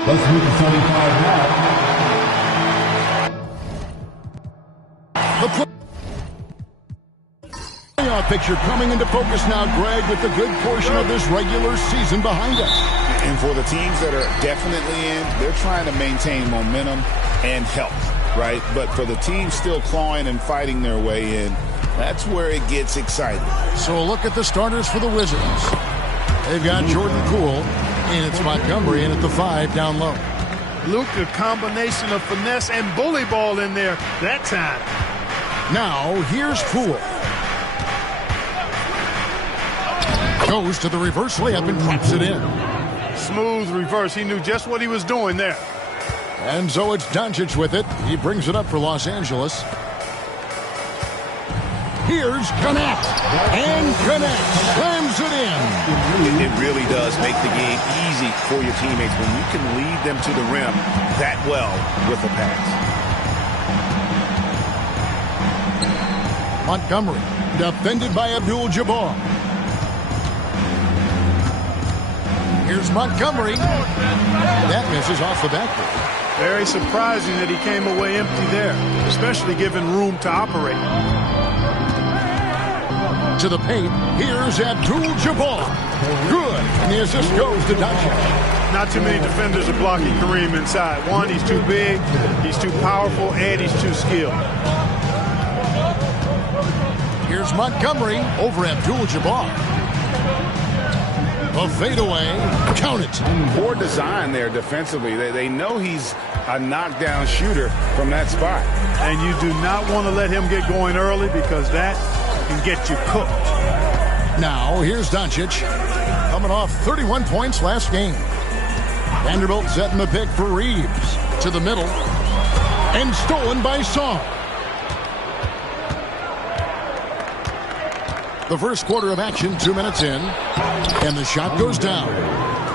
Let's move to 75 now. The playoff picture coming into focus now, Greg, with the good portion of this regular season behind us. And for the teams that are definitely in, they're trying to maintain momentum and health, right? But for the teams still clawing and fighting their way in, that's where it gets exciting. So a look at the starters for the Wizards. They've got Jordan Poole, and it's Montgomery in at the 5 down low. Luke, a combination of finesse and bully ball in there that time. Now, here's Poole. Goes to the reverse layup and drops it in. Smooth reverse. He knew just what he was doing there. And so it's Doncic with it. He brings it up for Los Angeles. Here's Connect. And Connect slams it in. It really does make the game easy for your teammates when you can lead them to the rim that well with a pass. Montgomery, defended by Abdul-Jabbar. Here's Montgomery. That misses off the backboard. Very surprising that he came away empty there, especially given room to operate. To the paint, here's Abdul-Jabbar. Good, and the assist goes to Doncic. Not too many defenders are blocking Kareem inside. One, he's too big, he's too powerful, and he's too skilled. Here's Montgomery over Abdul-Jabbar. A fadeaway, count it. Poor design there defensively. They know he's a knockdown shooter from that spot. And you do not want to let him get going early because that can get you cooked. Now, here's Doncic, coming off 31 points last game. Vanderbilt setting the pick for Reeves. To the middle. And stolen by Song. The first quarter of action, 2 minutes in. And the shot goes down.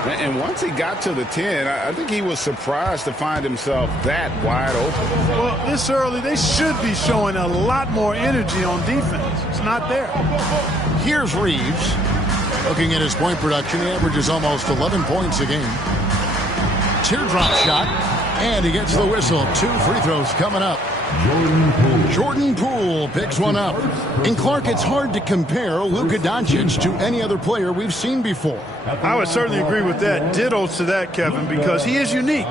And once he got to the 10, I think he was surprised to find himself that wide open. Well, this early, they should be showing a lot more energy on defense. It's not there. Here's Reeves. Looking at his point production, he averages almost 11 points a game. Teardrop shot, and he gets the whistle. 2 free throws coming up. Jordan Poole picks one up. And Clark, it's hard to compare Luka Doncic to any other player we've seen before. I would certainly agree with that. Ditto to that, Kevin, because he is unique.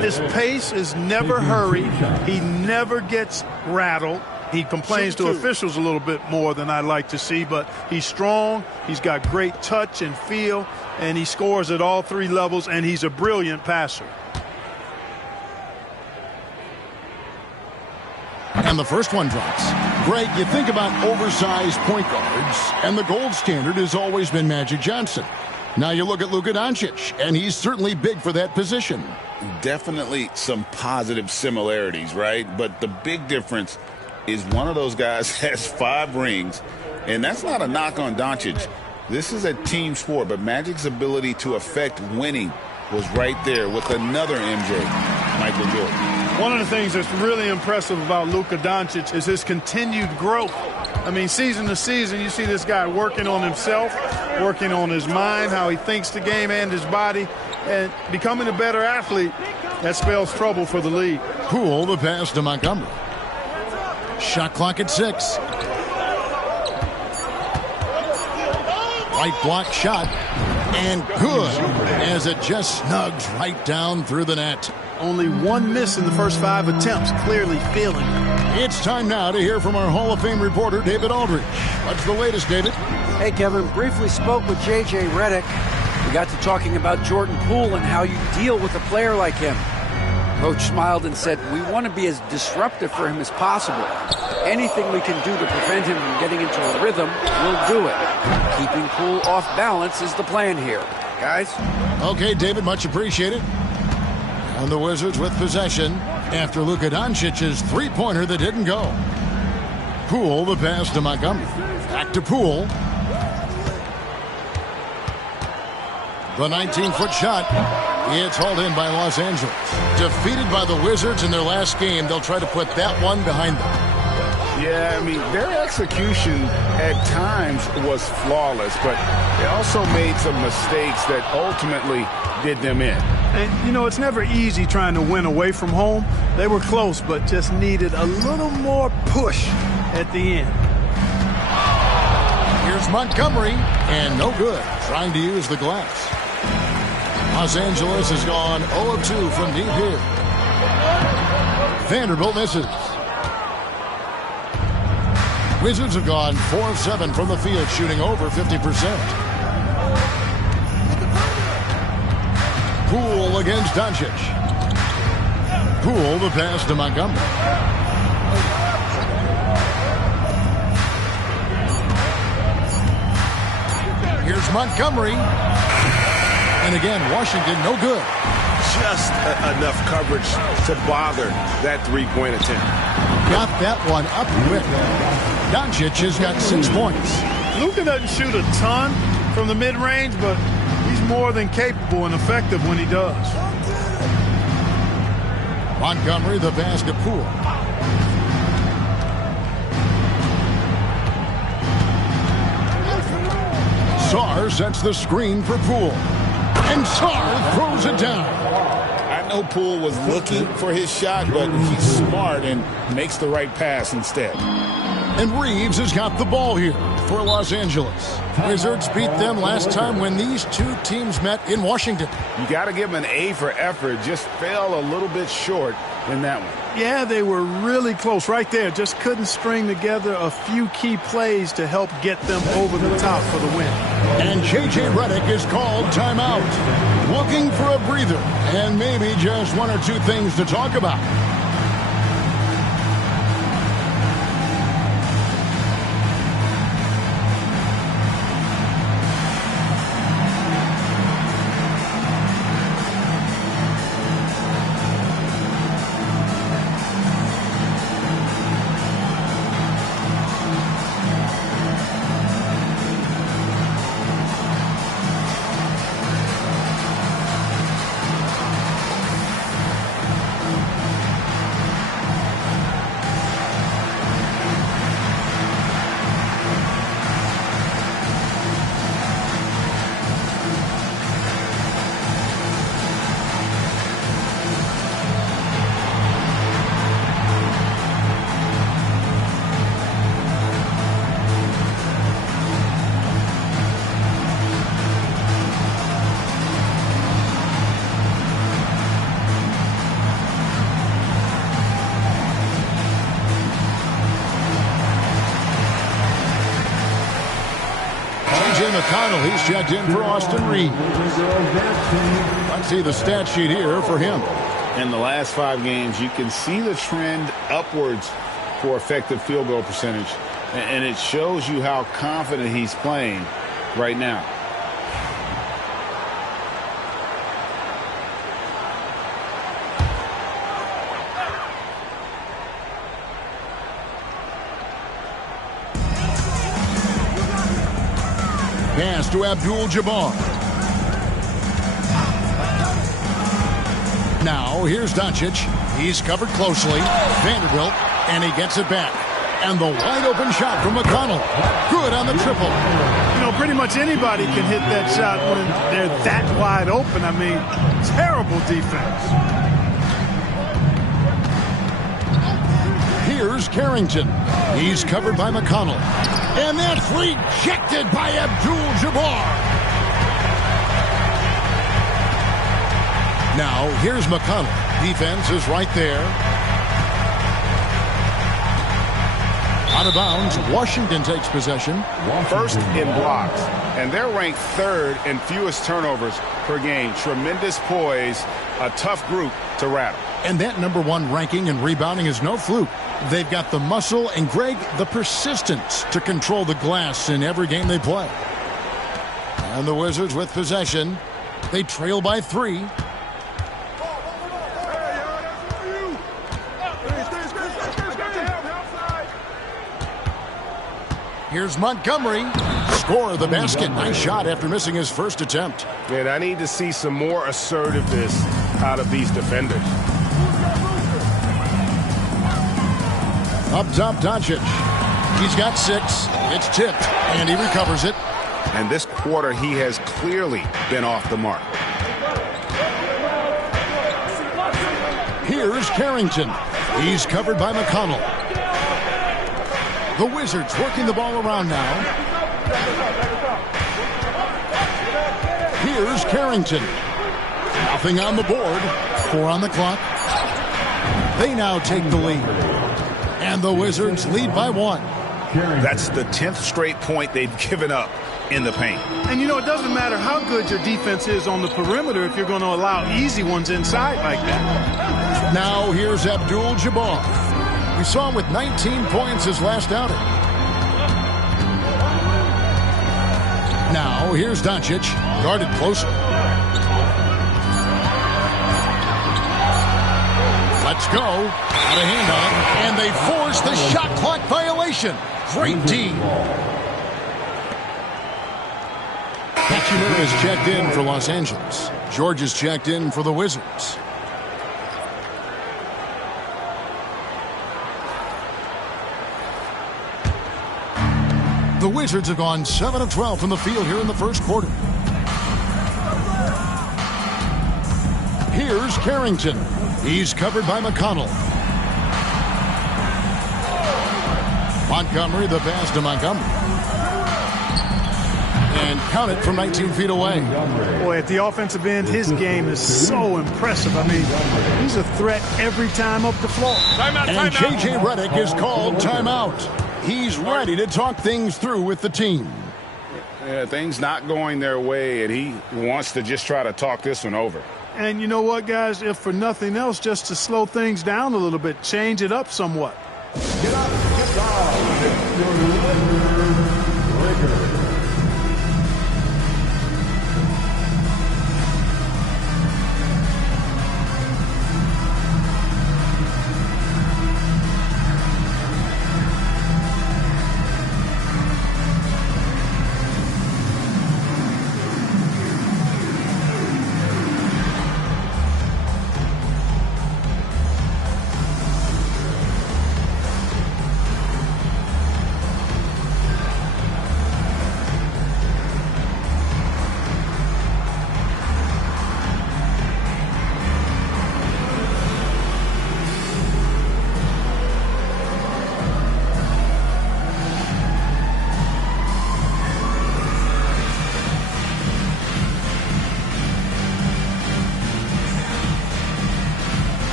His pace is never hurried. He never gets rattled. He complains to officials a little bit more than I'd like to see, but he's strong. He's got great touch and feel, and he scores at all 3 levels, and he's a brilliant passer. And the first one drops. Greg, you think about oversized point guards, and the gold standard has always been Magic Johnson. Now you look at Luka Doncic, and he's certainly big for that position. Definitely some positive similarities, right? But the big difference is one of those guys has 5 rings, and that's not a knock on Doncic. This is a team sport, but Magic's ability to affect winning was right there with another MJ, Michael Jordan. One of the things that's really impressive about Luka Doncic is his continued growth. I mean, season to season, you see this guy working on himself, working on his mind, how he thinks the game and his body, and becoming a better athlete. That spells trouble for the league. Poole, the pass to Montgomery. Shot clock at 6. Right block shot, and good, as it just snugs right down through the net. Only 1 miss in the first 5 attempts, clearly feeling it. It's time now to hear from our Hall of Fame reporter, David Aldridge. What's the latest, David? Hey, Kevin. Briefly spoke with J.J. Redick. We got to talking about Jordan Poole and how you deal with a player like him. Coach smiled and said, we want to be as disruptive for him as possible. Anything we can do to prevent him from getting into a rhythm, we'll do it. Keeping Poole off balance is the plan here. Guys? Okay, David, much appreciated. And the Wizards with possession after Luka Doncic's three-pointer that didn't go. Poole, the pass to Montgomery. Back to Poole. The 19-foot shot. It's hauled in by Los Angeles. Defeated by the Wizards in their last game, they'll try to put that one behind them. Yeah, I mean, their execution at times was flawless, but they also made some mistakes that ultimately did them in. And, you know, it's never easy trying to win away from home. They were close, but just needed a little more push at the end. Here's Montgomery, and no good, trying to use the glass. Los Angeles has gone 0 of 2 from deep here. Vanderbilt misses. Wizards have gone 4 of 7 from the field, shooting over 50%. Poole against Doncic. Poole the pass to Montgomery. Here's Montgomery. And again, Washington no good. Just enough coverage to bother that three-point attempt. Got that one up quick. Doncic has got 6 points. Luka doesn't shoot a ton from the mid-range, but he's more than capable and effective when he does. Montgomery the pass to Poole. Sarr sets the screen for Poole. And Sarr throws it down. I know Poole was looking for his shot, but he's smart and makes the right pass instead. And Reeves has got the ball here for Los Angeles. Wizards beat them last time when these two teams met in Washington. You got to give him an A for effort. Just fell a little bit short in that one. Yeah, they were really close right there. Just couldn't string together a few key plays to help get them over the top for the win. And J.J. Redick is called timeout. Looking for a breather and maybe just one or two things to talk about. McConnell, he's checked in for Austin Reeves. Let's see the stat sheet here for him. In the last 5 games, you can see the trend upwards for effective field goal percentage. And it shows you how confident he's playing right now. Pass to Abdul-Jabbar. Now, here's Doncic. He's covered closely. Vanderbilt, and he gets it back. And the wide-open shot from McConnell. Good on the triple. You know, pretty much anybody can hit that shot when they're that wide open. I mean, terrible defense. Here's Carrington. He's covered by McConnell. And that's rejected by Abdul-Jabbar. Now, here's McConnell. Defense is right there. Out of bounds, Washington takes possession. First in blocks, and they're ranked 3rd in fewest turnovers per game. Tremendous poise, a tough group to rattle. And that #1 ranking in rebounding is no fluke. They've got the muscle and, Greg, the persistence to control the glass in every game they play. And the Wizards with possession. They trail by 3. Here's Montgomery. Score the basket. Nice shot after missing his first attempt. And I need to see some more assertiveness out of these defenders. Up top, Doncic. He's got 6. It's tipped, and he recovers it. And this quarter, he has clearly been off the mark. Here's Carrington. He's covered by McConnell. The Wizards working the ball around now. Here's Carrington. Nothing on the board. 4 on the clock. They now take the lead. And the Wizards lead by 1. That's the 10th straight point they've given up in the paint. And, you know, it doesn't matter how good your defense is on the perimeter if you're going to allow easy ones inside like that. Now here's Abdul-Jabbar. We saw him with 19 points his last outing. Now here's Doncic, guarded closer. Let's go. Out of handoff, and they force the shot clock violation. Great D. Hachimura is checked in for Los Angeles. George is checked in for the Wizards. The Wizards have gone 7 of 12 from the field here in the first quarter. Here's Carrington. He's covered by McConnell. Montgomery, the pass to Montgomery. And count it from 19 feet away. Boy, at the offensive end, his game is so impressive. I mean, he's a threat every time up the floor. And J.J. Redick is called timeout. He's ready to talk things through with the team. Yeah, things not going their way, and he wants to just try to talk this one over. And you know what, guys? If for nothing else, just to slow things down a little bit, change it up somewhat. Get up, get down. Your Lakers.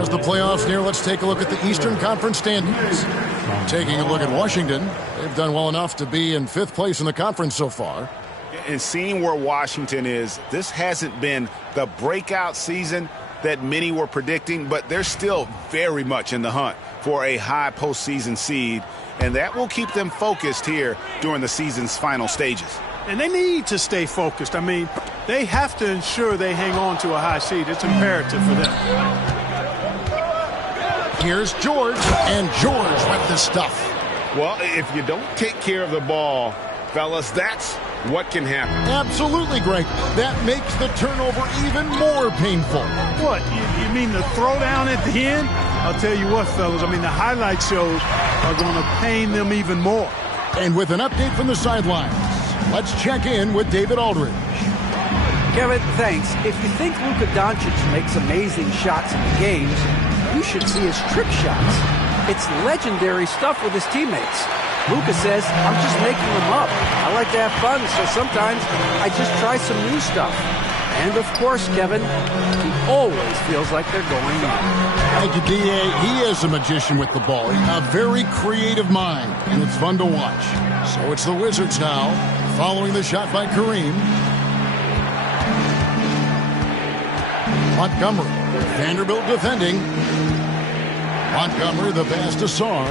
As the playoffs near, let's take a look at the Eastern Conference standings. Taking a look at Washington, they've done well enough to be in 5th place in the conference so far. And seeing where Washington is, this hasn't been the breakout season that many were predicting, but they're still very much in the hunt for a high postseason seed, and that will keep them focused here during the season's final stages. And they need to stay focused. I mean, they have to ensure they hang on to a high seed. It's imperative for them. Here's George, and George with the stuff. Well, if you don't take care of the ball, fellas, that's what can happen. Absolutely, Greg. That makes the turnover even more painful. What, you mean the throwdown at the end? I'll tell you what, fellas, I mean, the highlight shows are going to pain them even more. And with an update from the sidelines, let's check in with David Aldridge. Kevin, thanks. If you think Luka Doncic makes amazing shots in the games, you should see his trick shots. It's legendary stuff with his teammates. Luka says, I'm just making them up. I like to have fun, so sometimes I just try some new stuff. And of course, Kevin, he always feels like they're going in. Thank you, D.A. He is a magician with the ball. A very creative mind, and it's fun to watch. So it's the Wizards now, following the shot by Kareem. Montgomery, Vanderbilt defending. Montgomery, the pass to Sarr.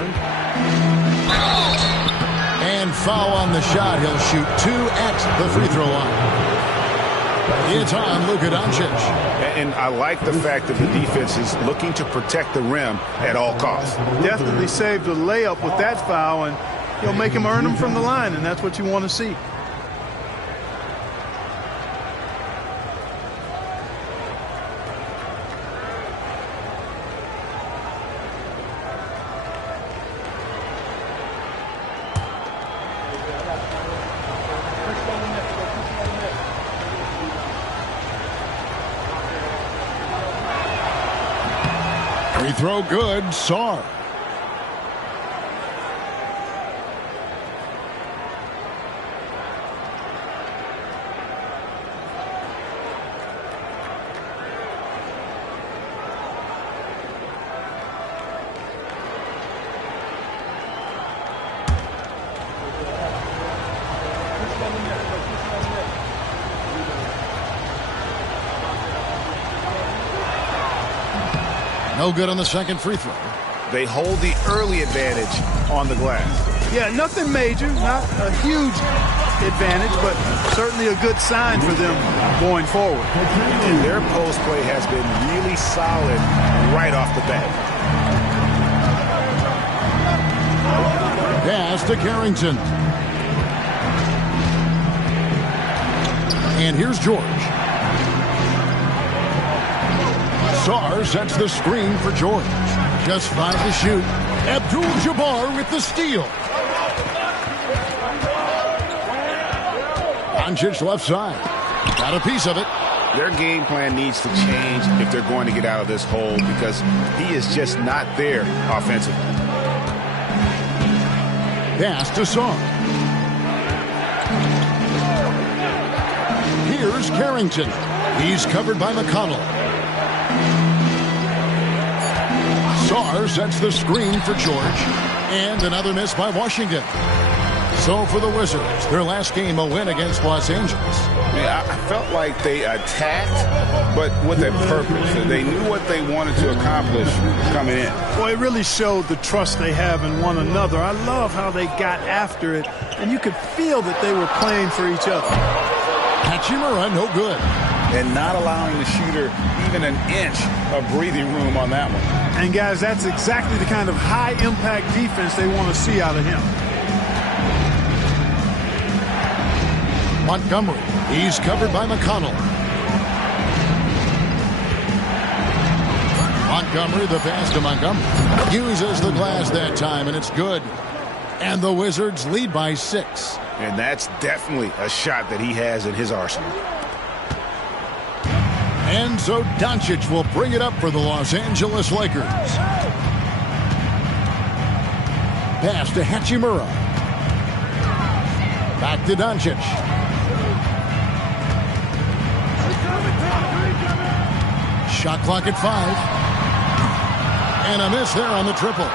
And foul on the shot. He'll shoot 2 at the free throw line. It's on Luka Doncic. And I like the fact that the defense is looking to protect the rim at all costs. Definitely saved a layup with that foul, and you'll make him earn them from the line, and that's what you want to see. Free throw good. Sarr. No good on the second free throw. They hold the early advantage on the glass. Yeah, nothing major, not a huge advantage, but certainly a good sign for them going forward. And their post play has been really solid right off the bat. Pass to Carrington. And here's George. Sarr sets the screen for George. Just 5 to shoot. Abdul-Jabbar with the steal. Doncic left side. Got a piece of it. Their game plan needs to change if they're going to get out of this hole because he is just not there offensively. Pass to Sarr. Here's Carrington. He's covered by McConnell. Sarr sets the screen for George. And another miss by Washington. So for the Wizards, their last game a win against Los Angeles. Yeah, I felt like they attacked, but with a purpose. They knew what they wanted to accomplish coming in. Well, it really showed the trust they have in one another. I love how they got after it, and you could feel that they were playing for each other. Hachimura, no good. And not allowing the shooter even an inch of breathing room on that one. And, guys, that's exactly the kind of high-impact defense they want to see out of him. Montgomery. He's covered by McConnell. Montgomery, the pass to Montgomery. Uses the glass that time, and it's good. And the Wizards lead by 6. And that's definitely a shot that he has in his arsenal. And so Doncic will bring it up for the Los Angeles Lakers. Pass to Hachimura. Back to Doncic. Shot clock at 5. And a miss there on the triple.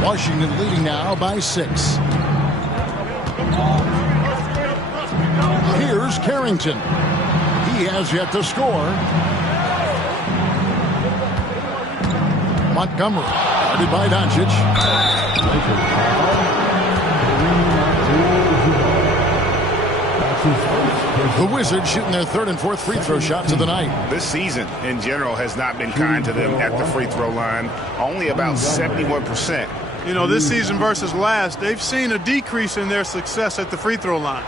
Washington leading now by 6. Here's Carrington. He has yet to score. Montgomery, guarded by Doncic. The Wizards shooting their 3rd and 4th free throw shots of the night. This season, in general, has not been kind to them at the free throw line. Only about 71%. You know, this season versus last, they've seen a decrease in their success at the free throw line.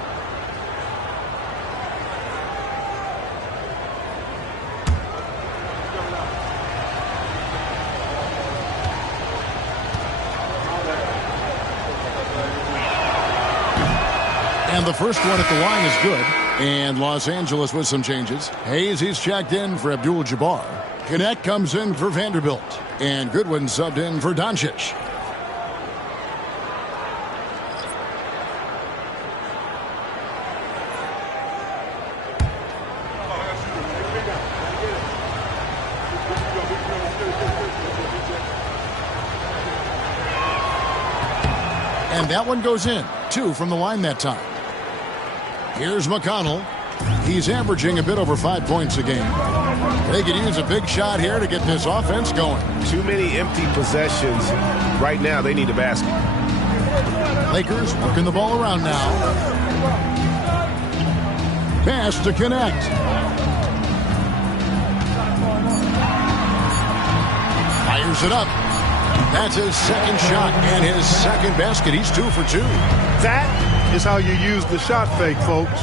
And the first one at the line is good. And Los Angeles with some changes. Hayes, he's checked in for Abdul-Jabbar. Knecht comes in for Vanderbilt. And Goodwin subbed in for Doncic. And that one goes in. 2 from the line that time. Here's McConnell. He's averaging a bit over 5 points a game. They could use a big shot here to get this offense going. Too many empty possessions. Right now, they need a basket. Lakers working the ball around now. Pass to Knecht. Fires it up. That's his second shot and his second basket. He's 2 for 2. That is how you use the shot fake, folks.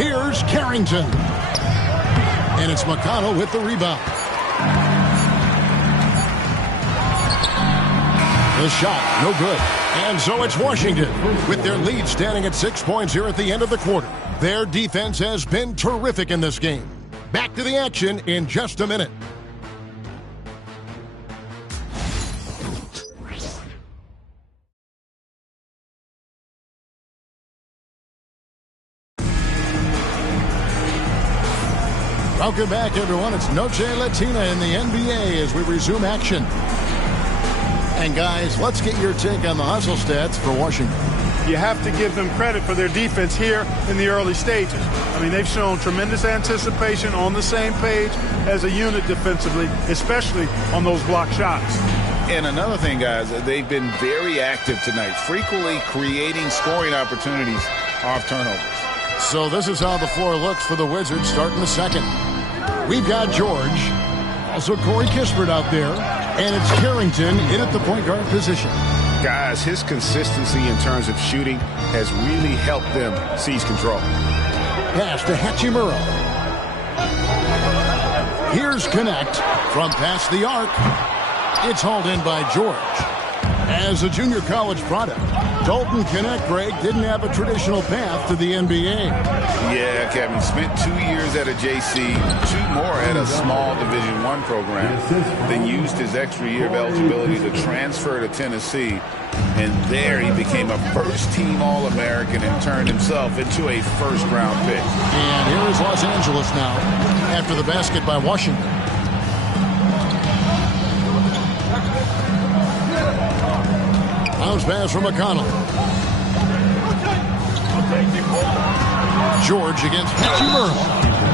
Here's Carrington. And it's McConnell with the rebound. The shot, no good. And so it's Washington with their lead standing at 6 points here at the end of the quarter. Their defense has been terrific in this game. Back to the action in just a minute. Welcome back, everyone. It's Noche Latina in the NBA as we resume action. And, guys, let's get your take on the hustle stats for Washington. You have to give them credit for their defense here in the early stages. I mean, they've shown tremendous anticipation, on the same page as a unit defensively, especially on those block shots. And another thing, guys, they've been very active tonight, frequently creating scoring opportunities off turnovers. So this is how the floor looks for the Wizards starting the second. We've got George, also Corey Kispert out there, and it's Carrington in at the point guard position. Guys, his consistency in terms of shooting has really helped them seize control. Pass to Hachimura. Here's Connect from past the arc. It's hauled in by George. As a junior college product, Dalton Connect, Greg, didn't have a traditional path to the NBA. Yeah, Kevin, spent 2 years at a JC, 2 more at a small Division I program, then used his extra year of eligibility to transfer to Tennessee, and there he became a first-team All-American and turned himself into a first-round pick. And here is Los Angeles now after the basket by Washington. Bounce pass from McConnell. George against Hachimura.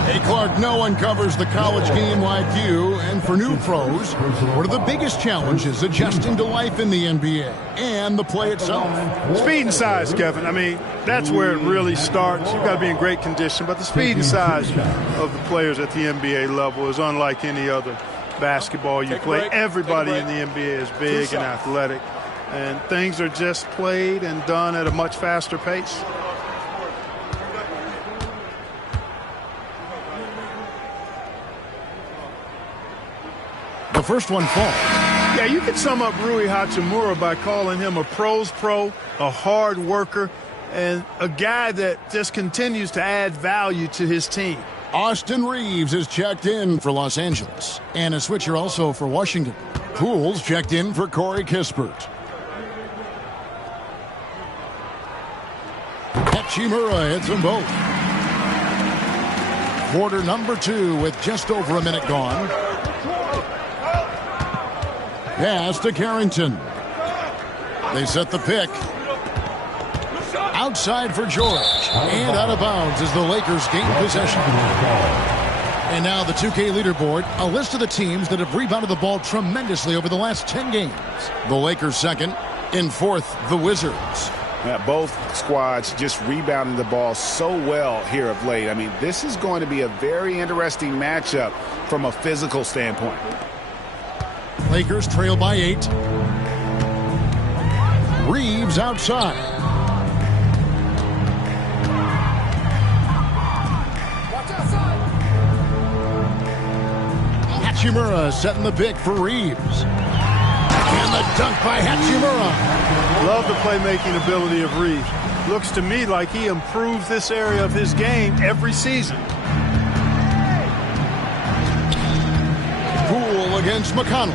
Hey, Clark, no one covers the college game like you. And for new pros, what are the biggest challenges adjusting to life in the NBA and the play itself? Speed and size, Kevin. I mean, that's where it really starts. You've got to be in great condition. But the speed and size of the players at the NBA level is unlike any other basketball you play. Everybody in the NBA is big and athletic. And things are just played and done at a much faster pace. The first one falls. Yeah, you could sum up Rui Hachimura by calling him a pro's pro, a hard worker, and a guy that just continues to add value to his team. Austin Reeves is checked in for Los Angeles. And a switcher also for Washington. Pools checked in for Corey Kispert. Hachimura hits them both. Quarter number 2 with just over a minute gone. Pass to Carrington. They set the pick. Outside for George. And out of bounds as the Lakers gain possession. And now the 2K leaderboard, a list of the teams that have rebounded the ball tremendously over the last 10 games. The Lakers second. In fourth, the Wizards. Both squads just rebounding the ball so well here of late. I mean, this is going to be a very interesting matchup from a physical standpoint. Lakers trail by 8. Reeves outside. Hachimura setting the pick for Reeves. And the dunk by Hachimura. Love the playmaking ability of Reeves. Looks to me like he improves this area of his game every season. Poole against McConnell.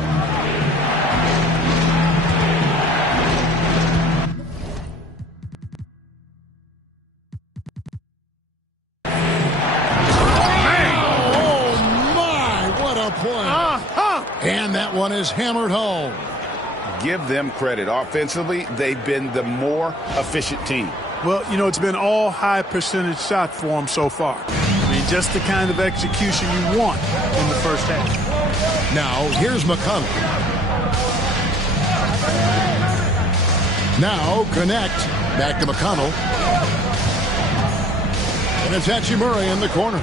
Oh, my, what a play. And that one is hammered home. Give them credit. Offensively, they've been the more efficient team. Well, you know, it's been all high percentage shot for them so far. I mean, just the kind of execution you want in the first half. Now, here's McConnell. Now, Connect. Back to McConnell. And it's Hachimura in the corner.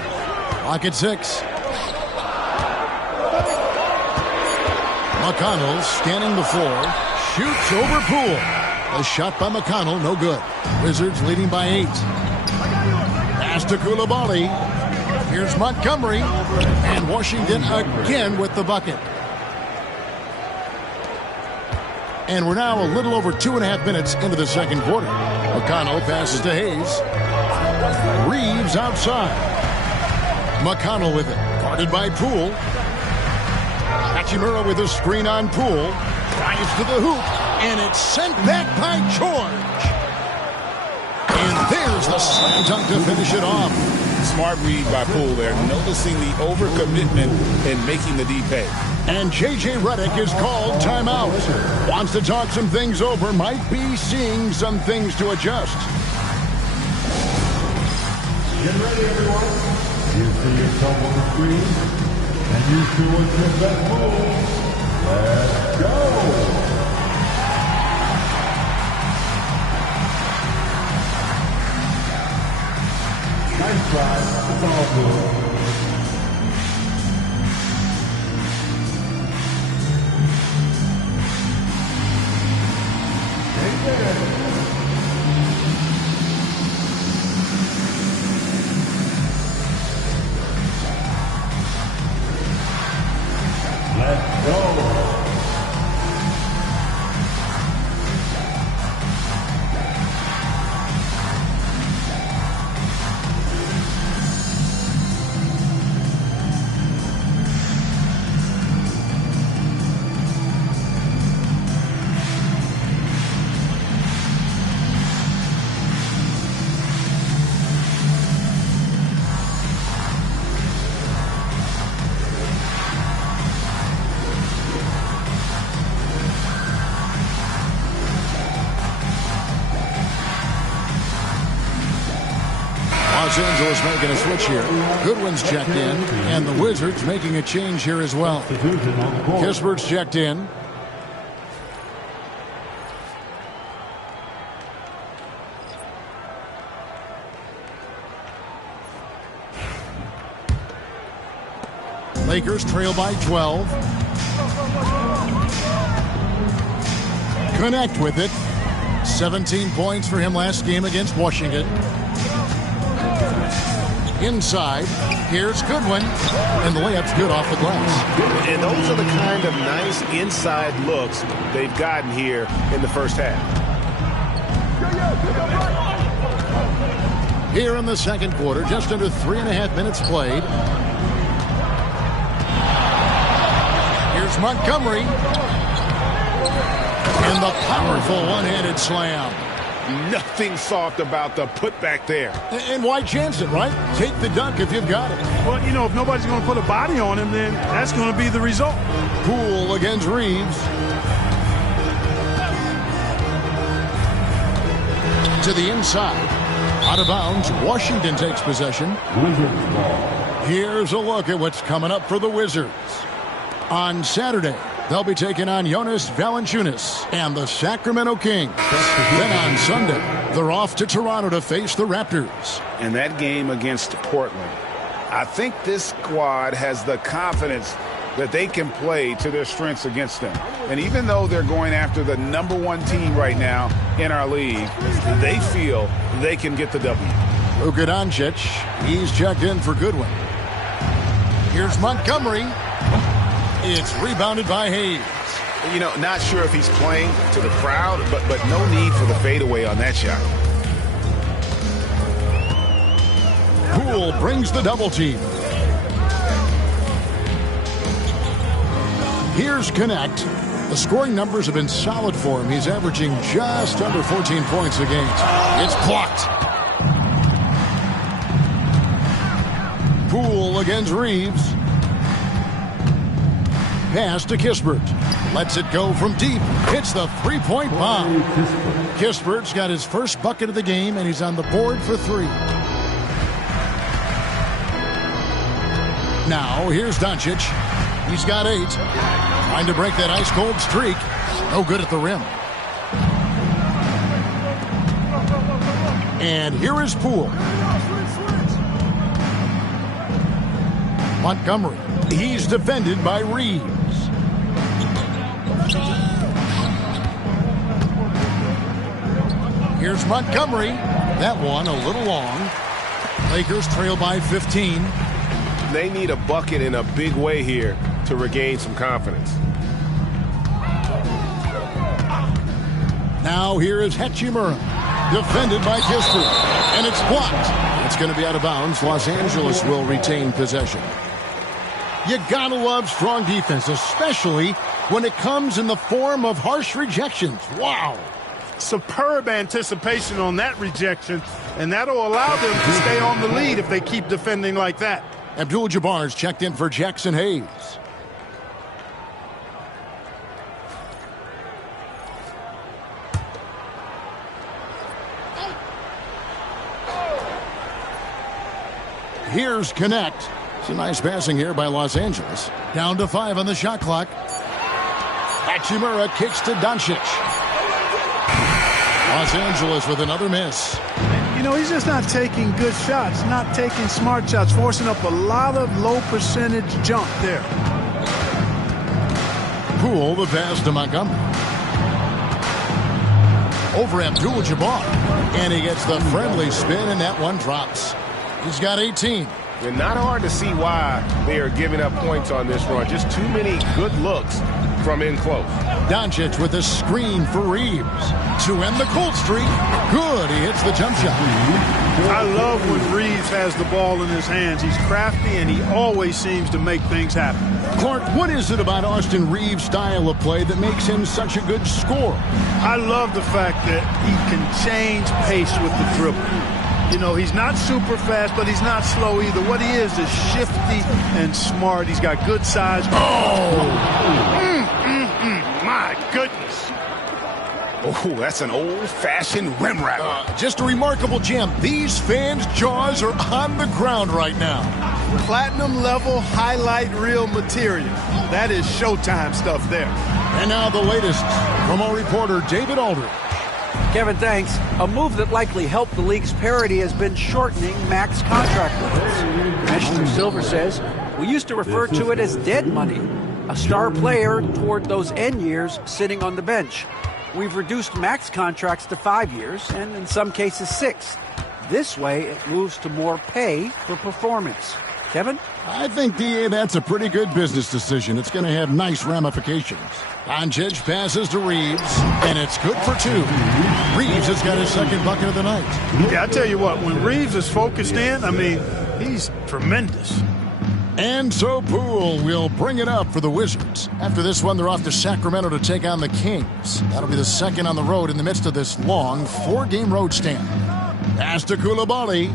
Clock at 6. McConnell scanning the floor. Shoots over Poole. A shot by McConnell, no good. Wizards leading by 8. Pass to Coulibaly. Here's Montgomery. And Washington again with the bucket. And we're now a little over 2.5 minutes into the second quarter. McConnell passes to Hayes. Reeves outside. McConnell with it. Guarded by Poole. Hachimura with a screen on Poole. Drives to the hoop, and it's sent back by George. And there's the slam dunk to finish it off. Smart read by Poole there, noticing the overcommitment and making the D pay. And J.J. Redick is called timeout. Wants to talk some things over, might be seeing some things to adjust. Get ready, everyone. You see yourself on the screen, and you see what's your best move. Let's go. Nice try. It's all good. Let's go. Los Angeles making a switch here. Goodwin's checked in, and the Wizards making a change here as well. Kispert's checked in. Lakers trail by 12. Connect with it. 17 points for him last game against Washington. Inside, here's Goodwin, and the layup's good off the glass. And those are the kind of nice inside looks they've gotten here in the first half. Here in the second quarter, just under 3.5 minutes played. Here's Montgomery. And the powerful one-handed slam. Nothing soft about the putback there. And why chance it, right? Take the dunk if you've got it. Well, you know, if nobody's going to put a body on him, then that's going to be the result. Poole against Reeves. To the inside. Out of bounds. Washington takes possession. Wizards ball. Here's a look at what's coming up for the Wizards. On Saturday, they'll be taking on Jonas Valanciunas and the Sacramento Kings. Then on Sunday, they're off to Toronto to face the Raptors. And that game against Portland, I think this squad has the confidence that they can play to their strengths against them. And even though they're going after the #1 team right now in our league, they feel they can get the W. Luka Doncic, he's checked in for Goodwin. Here's Montgomery. It's rebounded by Hayes. You know, not sure if he's playing to the crowd, but no need for the fadeaway on that shot. Poole brings the double team. Here's Connect. The scoring numbers have been solid for him. He's averaging just under 14 points a game. It's blocked. Poole against Reeves. Pass to Kispert. Lets it go from deep. Hits the three-point bomb. Kispert's got his first bucket of the game, and he's on the board for 3. Now, here's Doncic. He's got 8. Trying to break that ice-cold streak. No good at the rim. And here is Poole. Montgomery. He's defended by Reeves. Here's Montgomery. That one a little long. Lakers trail by 15. They need a bucket in a big way here to regain some confidence. Now here is Hachimura. Defended by Kispert. And it's blocked. It's going to be out of bounds. Los Angeles will retain possession. You gotta love strong defense, especially when it comes in the form of harsh rejections. Wow. Superb anticipation on that rejection, and that'll allow them to stay on the lead if they keep defending like that. Abdul-Jabbar's checked in for Jackson Hayes. Here's Connect. Some nice passing here by Los Angeles. Down to 5 on the shot clock. Hachimura kicks to Doncic. Los Angeles with another miss. You know, he's just not taking good shots, not taking smart shots, forcing up a lot of low percentage jump there. Poole, the pass to Montgomery. Over Abdul-Jabbar. And he gets the friendly spin, and that one drops. He's got 18. It's not hard to see why they are giving up points on this run. Just too many good looks from in close. Doncic with a screen for Reeves to end the cold streak. Good, he hits the jump shot. I love when Reeves has the ball in his hands. He's crafty, and he always seems to make things happen. Clark, what is it about Austin Reeves' style of play that makes him such a good scorer? I love the fact that he can change pace with the dribble. You know, he's not super fast, but he's not slow either. What he is shifty and smart. He's got good size. My goodness. Oh, that's an old-fashioned rim rattler. Just a remarkable jam. These fans' jaws are on the ground right now. Platinum level highlight reel material. That is Showtime stuff there. And now the latest from our reporter, David Aldridge. Kevin, thanks. A move that likely helped the league's parity has been shortening max contract limits. Commissioner Silver says, we used to refer to it as dead money, a star player toward those end years sitting on the bench. We've reduced max contracts to 5 years, and in some cases 6. This way, it moves to more pay for performance. Kevin? I think, D.A., that's a pretty good business decision. It's going to have nice ramifications. Doncic passes to Reeves, and it's good for 2. Reeves has got his second bucket of the night. Yeah, I tell you what, when Reeves is focused in, I mean, he's tremendous. And so Poole will bring it up for the Wizards. After this one, they're off to Sacramento to take on the Kings. That'll be the second on the road in the midst of this long 4-game road stand. Pass to Coulibaly.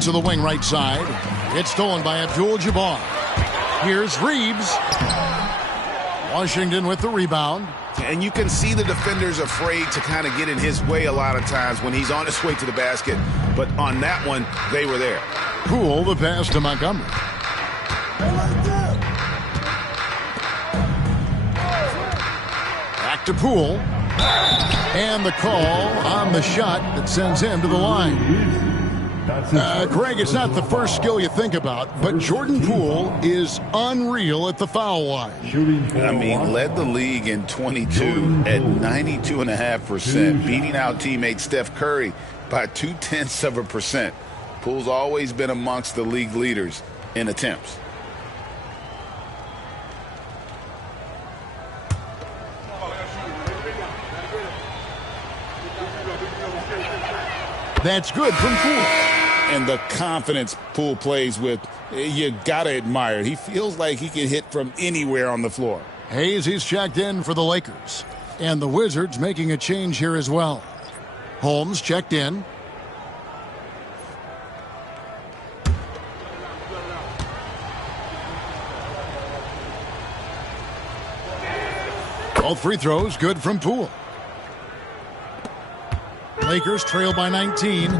To the wing right side. It's stolen by Abdul-Jabbar. Here's Reeves. Washington with the rebound. And you can see the defenders afraid to kind of get in his way a lot of times when he's on his way to the basket. But on that one, they were there. Poole, the pass to Montgomery. Back to Poole. And the call on the shot that sends him to the line. Greg, it's not the first skill you think about, but Jordan Poole is unreal at the foul line. I mean, led the league in 22 at 92.5%, beating out teammate Steph Curry by 0.2%. Poole's always been amongst the league leaders in attempts. That's good from Poole. And the confidence Poole plays with, you got to admire. He feels like he can hit from anywhere on the floor. Hayes, he's checked in for the Lakers. And the Wizards making a change here as well. Holmes checked in. Both free throws good from Poole. Lakers trail by 19.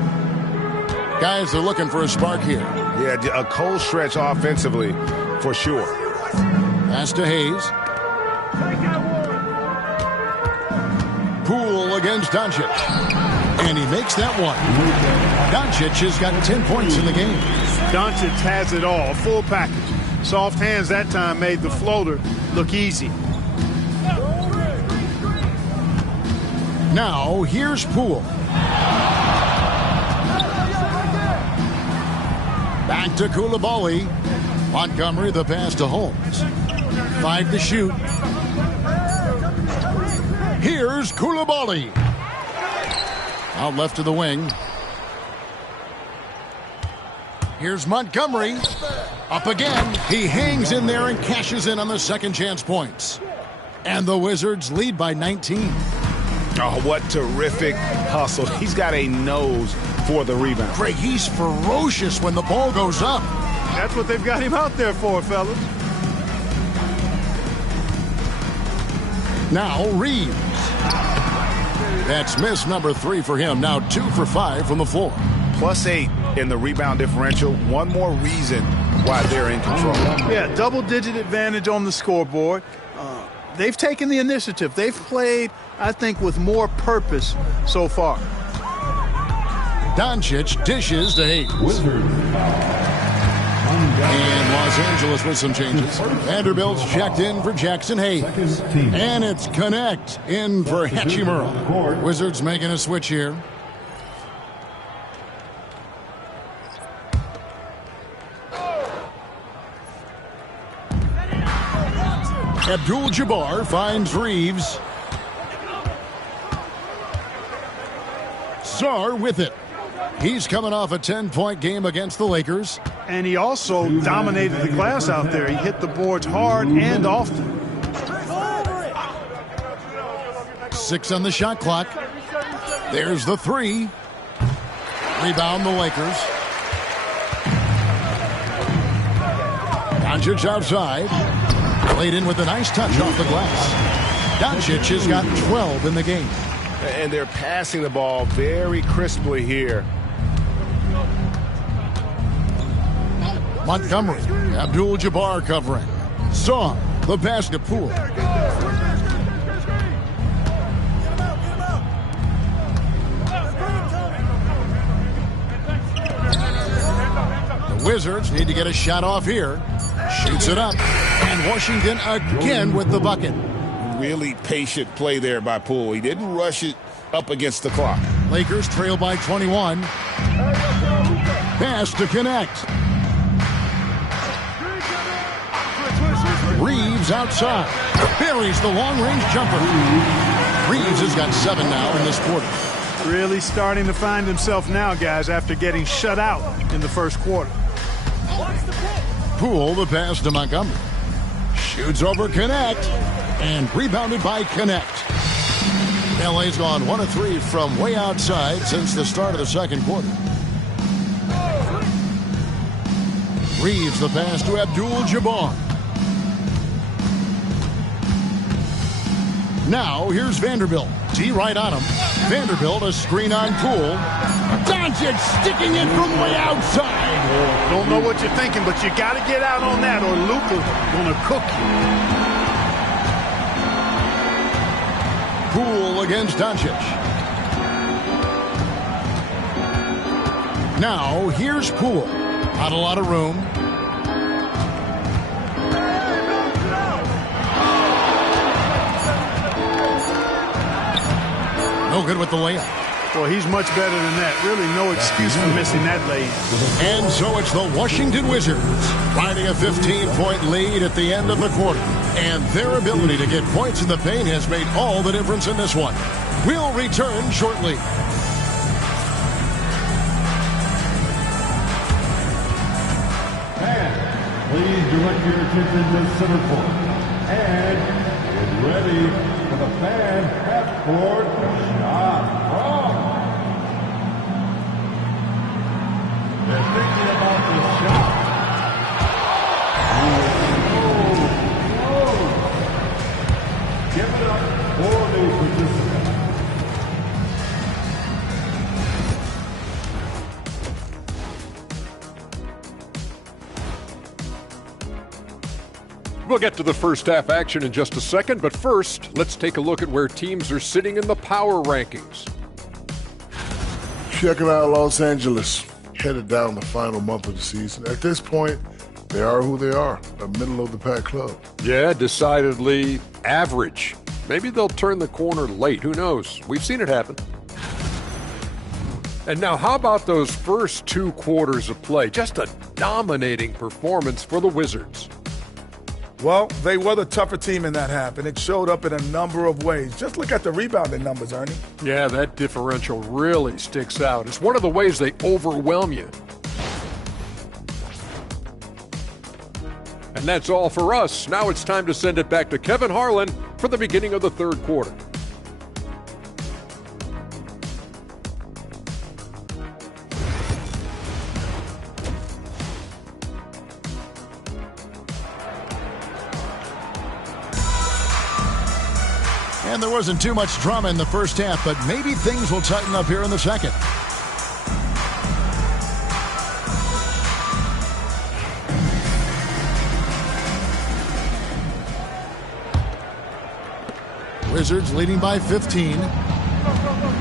Guys, they're looking for a spark here. Yeah, a cold stretch offensively, for sure. Pass to Hayes. Poole against Doncic. And he makes that one. Doncic has got 10 points in the game. Doncic has it all, full package. Soft hands that time made the floater look easy. Now, here's Poole. Back to Coulibaly. Montgomery, the pass to Holmes. 5 to shoot. Here's Coulibaly. Out left to the wing. Here's Montgomery. Up again. He hangs in there and cashes in on the second chance points. And the Wizards lead by 19. Oh, what terrific hustle. He's got a nose for the rebound. Greg, he's ferocious when the ball goes up. That's what they've got him out there for, fellas. Now Reeves. That's miss number 3 for him. Now 2 for 5 from the floor. +8 in the rebound differential. One more reason why they're in control. Yeah, double-digit advantage on the scoreboard. They've taken the initiative. They've played, I think, with more purpose so far. Doncic dishes to Hayes. And Los Angeles with some changes. Vanderbilt's checked in for Jackson Hayes. And it's Connect in for Hachimura. Wizards making a switch here. Abdul-Jabbar finds Reeves. Sarr with it. He's coming off a 10-point game against the Lakers. And he also dominated the glass out there. He hit the boards hard and often. 6 on the shot clock. There's the 3. Rebound the Lakers. Doncic outside. Played in with a nice touch off the glass. Doncic has got 12 in the game. And they're passing the ball very crisply here. Montgomery, Abdul-Jabbar covering. Saw the pass to Poole. The Wizards need to get a shot off here. Shoots it up. And Washington again with the bucket. Really patient play there by Poole. He didn't rush it up against the clock. Lakers trail by 21. Pass to Connect. Reeves outside. Buries the long-range jumper. Reeves has got 7 now in this quarter. Really starting to find himself now, guys, after getting shut out in the first quarter. Poole, the pass to Montgomery. Shoots over Connect. And rebounded by Connect. LA's gone 1 of 3 from way outside since the start of the second quarter. Reeves the pass to Abdul-Jabbar. Now here's Vanderbilt. T right on him. Vanderbilt a screen on Poole. Doncic sticking it from way outside. Don't know what you're thinking, but you got to get out on that or Luka's going to cook you. Poole against Doncic. Now here's Poole. Not a lot of room. No good with the layup. Well, he's much better than that. Really no excuse for missing that layup. And so it's the Washington Wizards riding a 15-point lead at the end of the quarter. And their ability to get points in the paint has made all the difference in this one. We'll return shortly. And please direct your attention to center court. And get ready for the fan half-court shot from. They're thinking about the shot. Give it up for the participant. We'll get to the first half action in just a second, but first, let's take a look at where teams are sitting in the power rankings. Checking out Los Angeles, headed down the final month of the season. At this point, they are who they are, a middle-of-the-pack club. Yeah, decidedly average. Maybe they'll turn the corner late. Who knows? We've seen it happen. And now, how about those first 2 quarters of play? Just a dominating performance for the Wizards. Well, they were the tougher team in that half, and it showed up in a number of ways. Just look at the rebounding numbers, Ernie. Yeah, that differential really sticks out. It's one of the ways they overwhelm you. And that's all for us. Now it's time to send it back to Kevin Harlan for the beginning of the third quarter. And there wasn't too much drama in the first half, but maybe things will tighten up here in the second. Wizards leading by 15.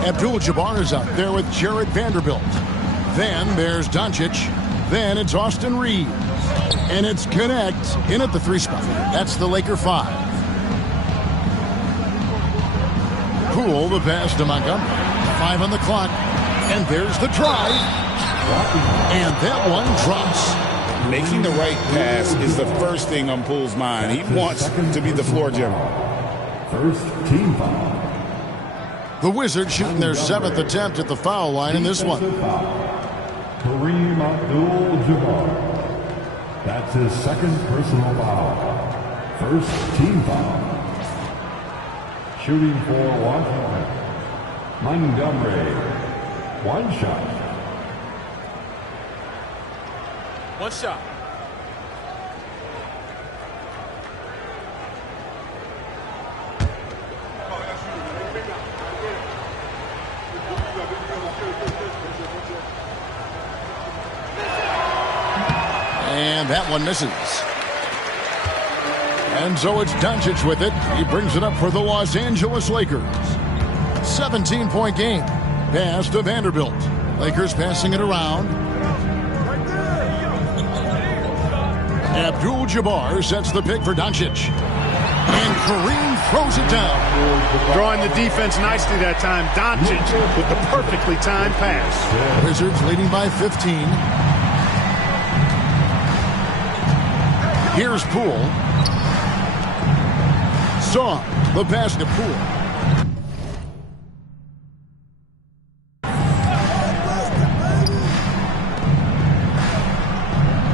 Abdul-Jabbar is out there with Jared Vanderbilt. Then there's Doncic. Then it's Austin Reeves. And it's Connect in at the 3 spot. That's the Laker 5. Poole, the pass to Montgomery. 5 on the clock. And there's the drive. And that one drops. Making the right pass is the first thing on Poole's mind. He wants to be the floor general. First team foul. The Wizards shooting their 7th attempt at the foul line in this one. Kareem Abdul-Jabbar. That's his 2nd personal foul. First team foul. Shooting for Washington, Montgomery. 1 shot. 1 shot. And that one misses. And so it's Doncic with it. He brings it up for the Los Angeles Lakers. 17-point game. Pass to Vanderbilt. Lakers passing it around. Abdul-Jabbar sets the pick for Doncic. And Kareem throws it down. Drawing the defense nicely that time. Doncic with the perfectly timed pass. Wizards leading by 15. Here's Poole. Song, the pass to Poole.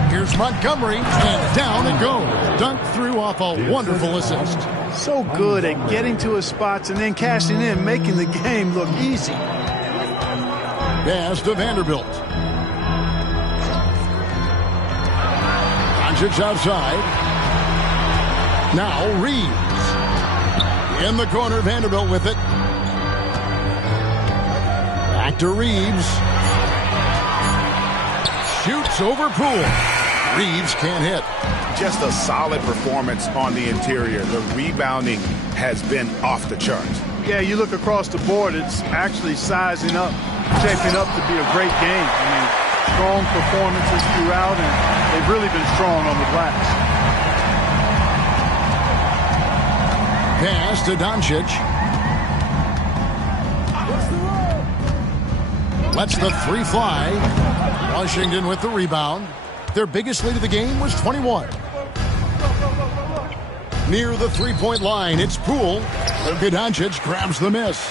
Here's Montgomery, and down it goes. Dunk through off a wonderful assist. So good at getting to his spots and then cashing in, making the game look easy. Pass to Vanderbilt. Doncic outside. Now Reeves. In the corner, Vanderbilt with it. Back to Reeves. Shoots over Poole. Reeves can't hit. Just a solid performance on the interior. The rebounding has been off the charts. Yeah, you look across the board, it's actually sizing up, shaping up to be a great game. I mean, strong performances throughout, and they've really been strong on the glass. Pass to Doncic. Lets the 3 fly. Washington with the rebound. Their biggest lead of the game was 21. Near the 3-point line, it's Poole. Doncic grabs the miss.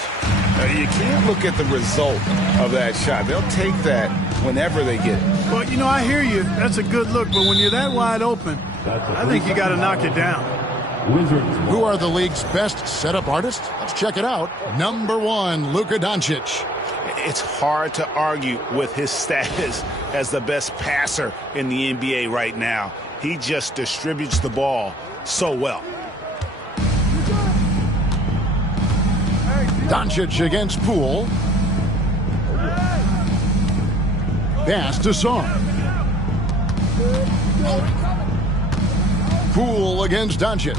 You can't look at the result of that shot. They'll take that whenever they get it. Well, you know, I hear you. That's a good look, but when you're that wide open, I think you got to knock it down. Who are the league's best setup artists? Let's check it out. Number 1, Luka Doncic. It's hard to argue with his status as the best passer in the NBA right now. He just distributes the ball so well. Doncic against Poole. Pass to Song. Poole against Doncic.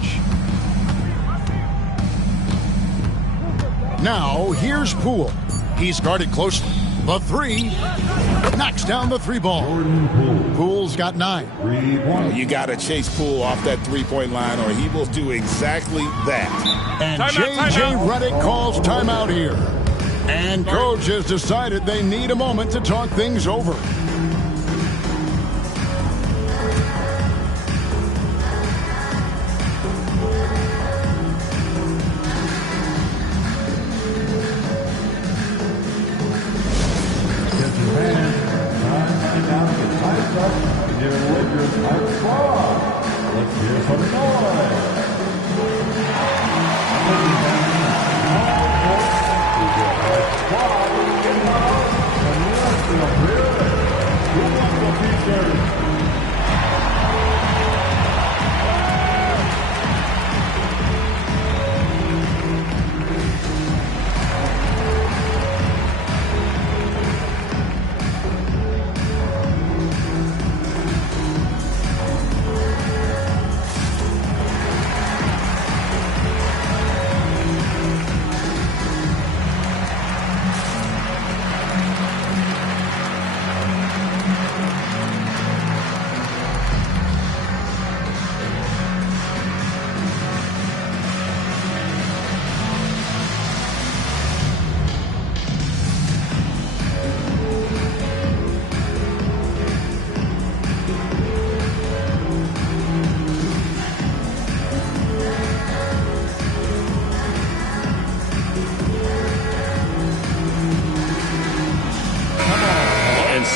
Now here's Poole. He's guarded closely. The 3 knocks down the 3 ball. Poole's got 9. You got to chase Poole off that 3-point line, or he will do exactly that. And J.J. Redick calls timeout here. And coach has decided they need a moment to talk things over.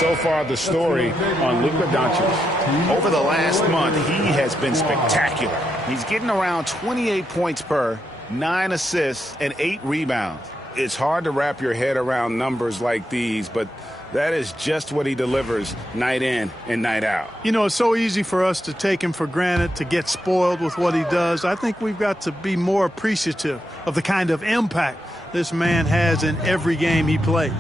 so far the story on Luka Doncic. Over the last month, he has been spectacular. He's getting around 28 points per, 9 assists, and 8 rebounds. It's hard to wrap your head around numbers like these, but that is just what he delivers night in and night out. You know, it's so easy for us to take him for granted, to get spoiled with what he does. I think we've got to be more appreciative of the kind of impact this man has in every game he plays.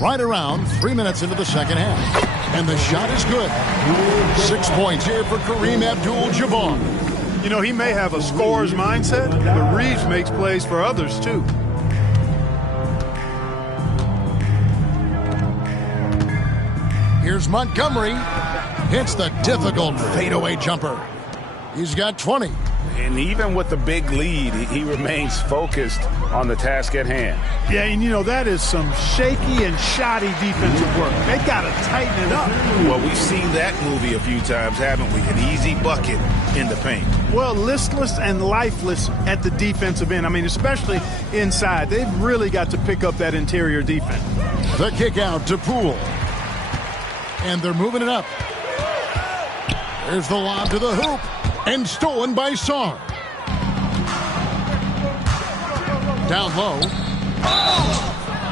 Right around 3 minutes into the second half. And the shot is good. 6 points here for Kareem Abdul-Jabbar. You know, he may have a scorer's mindset, but Reeves makes plays for others, too. Here's Montgomery. Hits the difficult fadeaway jumper. He's got 20. And even with the big lead, he remains focused on the task at hand. Yeah, and you know, that is some shaky and shoddy defensive work. They got to tighten it up. Well, we've seen that movie a few times, haven't we? An easy bucket in the paint. Well, listless and lifeless at the defensive end. I mean, especially inside. They've really got to pick up that interior defense. The kick out to Poole. And they're moving it up. There's the lob to the hoop. And stolen by Sarr. Down low.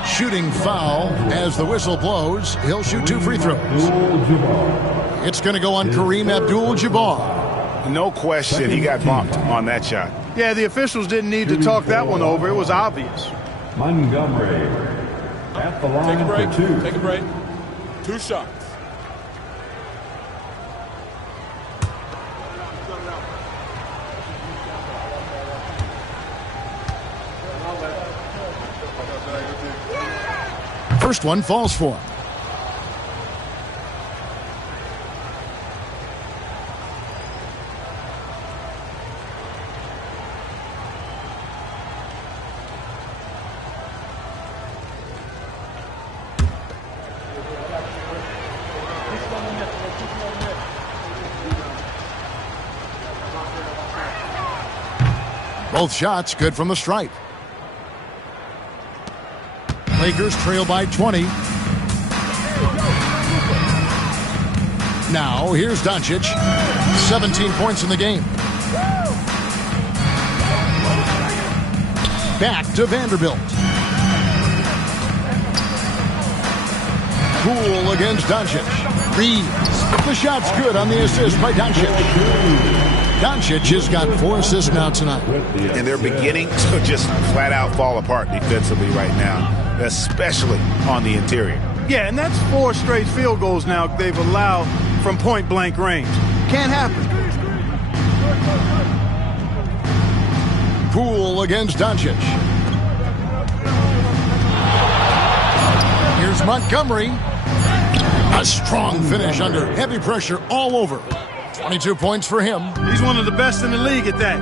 Shooting foul as the whistle blows. He'll shoot 2 free throws. It's going to go on Kareem Abdul-Jabbar. No question he got bumped on that shot. Yeah, the officials didn't need to talk that one over. It was obvious. Montgomery at the line for 2. Take a break. 2 shots. First one falls for him. Both shots good from the stripe. Lakers trail by 20. Now, here's Doncic. 17 points in the game. Back to Vanderbilt. Poole against Doncic. Reeves. The shot's good on the assist by Doncic. Doncic has got 4 assists now tonight. And they're beginning to just flat out fall apart defensively right now, especially on the interior. Yeah, and that's 4 straight field goals now they've allowed from point-blank range. Can't happen. Poole against Doncic. Here's Montgomery. A strong finish under heavy pressure all over. 22 points for him. He's one of the best in the league at that.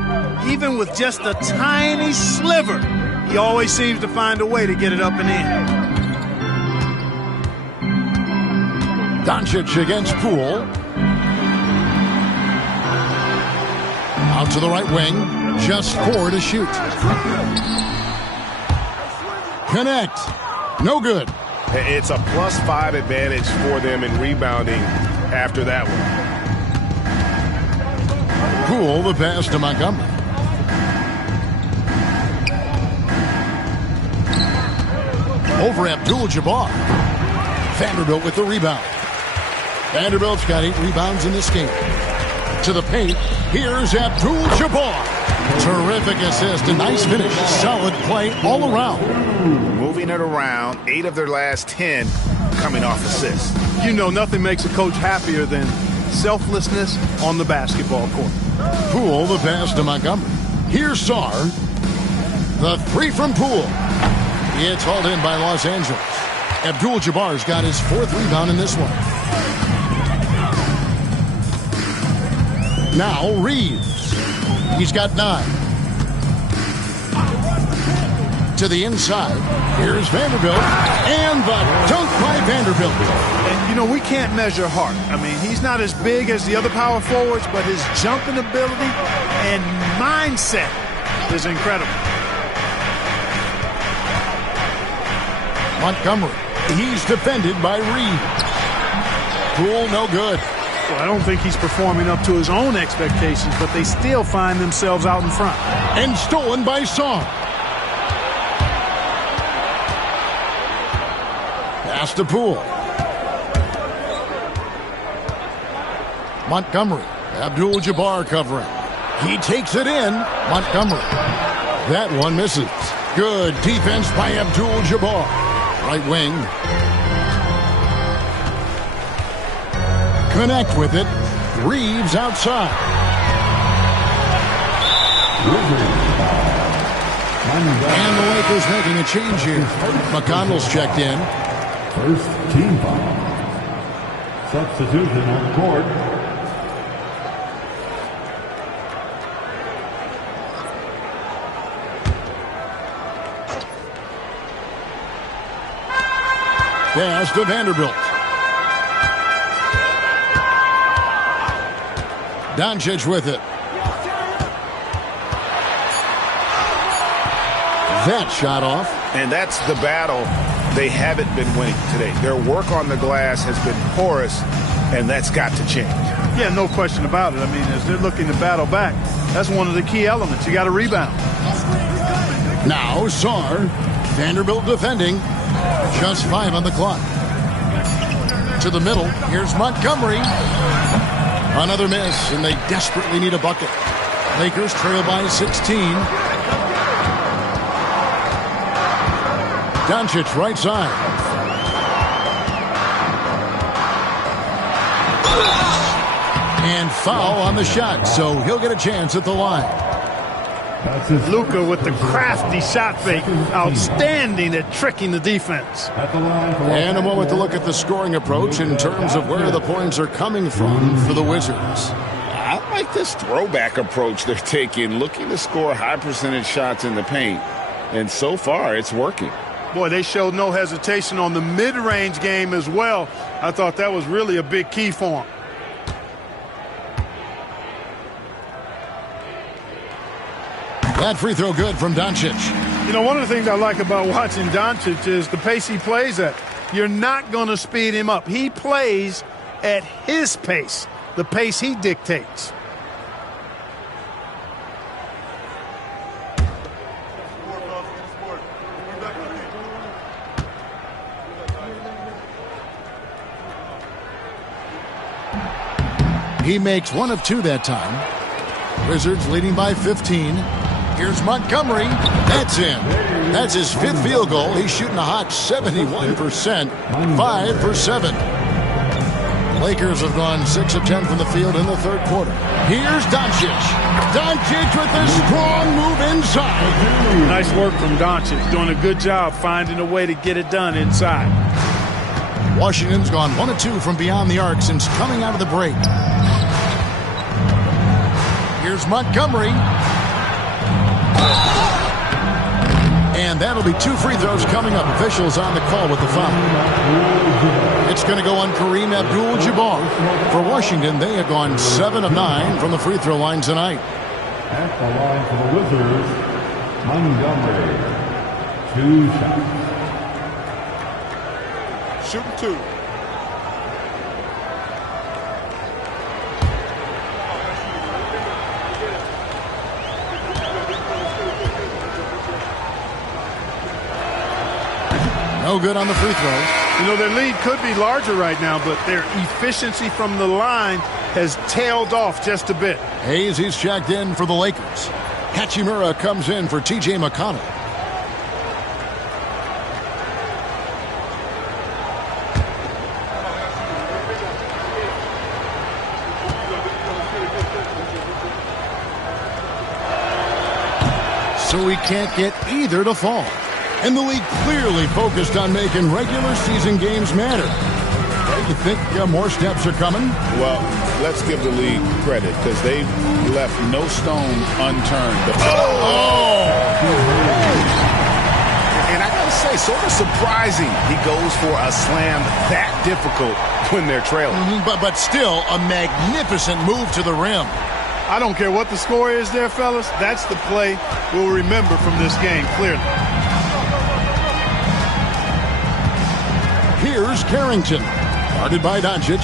Even with just a tiny sliver, he always seems to find a way to get it up and in. Doncic against Poole. Out to the right wing. Just 4 to shoot. Connect. No good. It's a +5 advantage for them in rebounding after that one. Poole the pass to Montgomery. Over Abdul-Jabbar. Vanderbilt with the rebound. Vanderbilt's got 8 rebounds in this game. To the paint, here's Abdul-Jabbar. Terrific assist, a nice finish. Solid play all around. Moving it around, 8 of their last 10 coming off assists. You know, nothing makes a coach happier than selflessness on the basketball court. Poole the pass to Montgomery. Here's Sarr. The 3 from Poole. It's hauled in by Los Angeles. Abdul-Jabbar's got his 4th rebound in this one. Now Reeves. He's got 9. To the inside. Here's Vanderbilt. And the dunk by Vanderbilt. And, you know, we can't measure heart. I mean, he's not as big as the other power forwards, but his jumping ability and mindset is incredible. Montgomery. He's defended by Reed. Poole, no good. Well, I don't think he's performing up to his own expectations, but they still find themselves out in front. And stolen by Song. Pass to Poole. Montgomery. Abdul-Jabbar covering. He takes it in. Montgomery. That one misses. Good defense by Abdul-Jabbar. Right wing. Connect with it. Reeves outside. And the Lakers making a change here. McConnell's checked in. First team foul. Substitution on court. Pass to Vanderbilt. Doncic with it. That shot off. And that's the battle they haven't been winning today. Their work on the glass has been porous, and that's got to change. Yeah, no question about it. I mean, as they're looking to battle back, that's one of the key elements. You got to rebound. Now Sarr. Vanderbilt defending. Just 5 on the clock. To the middle. Here's Montgomery. Another miss, and they desperately need a bucket. Lakers trail by 16. Doncic right side. And foul on the shot, so he'll get a chance at the line. Luka with the crafty shot fake. Outstanding at tricking the defense. And a moment to look at the scoring approach in terms of where the points are coming from for the Wizards. I like this throwback approach they're taking, looking to score high percentage shots in the paint. And so far, it's working. Boy, they showed no hesitation on the mid-range game as well. I thought that was really a big key for them. That free throw good from Doncic. You know, one of the things I like about watching Doncic is the pace he plays at. You're not going to speed him up. He plays at his pace, the pace he dictates. He makes 1 of 2 that time. Wizards leading by 15. Here's Montgomery. That's in. That's his 5th field goal. He's shooting a hot 71%. 5 for 7. Lakers have gone 6 of 10 from the field in the 3rd quarter. Here's Doncic. Doncic with a strong move inside. Nice work from Doncic. Doing a good job finding a way to get it done inside. Washington's gone 1 of 2 from beyond the arc since coming out of the break. Here's Montgomery. And that'll be 2 free throws coming up. Officials on the call with the foul. It's going to go on Kareem Abdul-Jabbar. For Washington, they have gone 7 of 9 from the free throw line tonight. At the line for the Wizards, Montgomery. 2 shots. Shooting 2. No good on the free throw. You know, their lead could be larger right now, but their efficiency from the line has tailed off just a bit. Hayes, he's checked in for the Lakers. Hachimura comes in for T.J. McConnell. So he can't get either to fall. And the league clearly focused on making regular season games matter. You think more steps are coming? Well, let's give the league credit because they've left no stone unturned. And I got to say, sort of surprising he goes for a slam that difficult when they're trailing. But still a magnificent move to the rim. I don't care what the score is there, fellas. That's the play we'll remember from this game, clearly. Here's Carrington. Guarded by Doncic.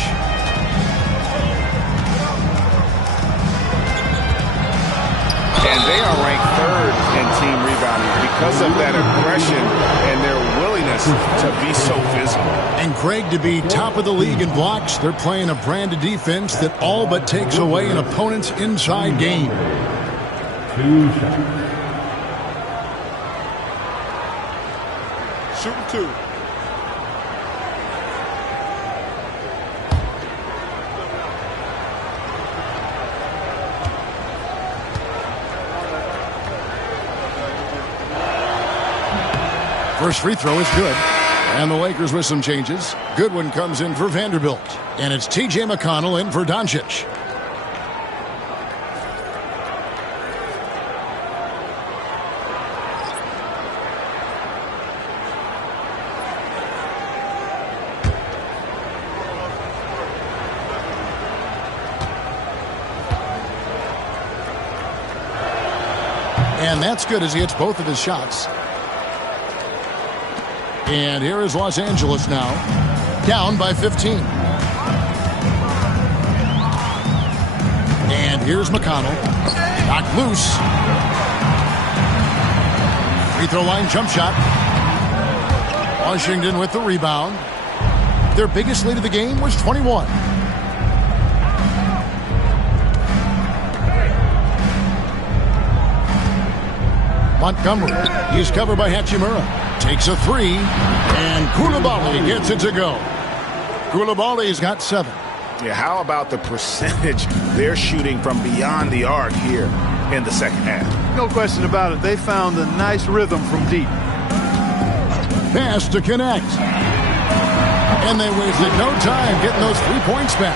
And they are ranked third in team rebounding because of that aggression and their willingness to be so physical. And Craig, to be top of the league in blocks, they're playing a brand of defense that all but takes away an opponent's inside game. 2 shots. Shooting 2. First free throw is good. And the Lakers with some changes. Goodwin comes in for Vanderbilt. And it's T.J. McConnell in for Doncic. And that's good as he hits both of his shots. And here is Los Angeles now, down by 15. And here's McConnell, knocked loose. Free throw line jump shot. Washington with the rebound. Their biggest lead of the game was 21. Montgomery, he's covered by Hachimura. Takes a three, and Koulibaly gets it to go. Koulibaly's got 7. Yeah, how about the percentage they're shooting from beyond the arc here in the second half? No question about it. They found a nice rhythm from deep. Pass to connect. And they wasted no time getting those 3 points back.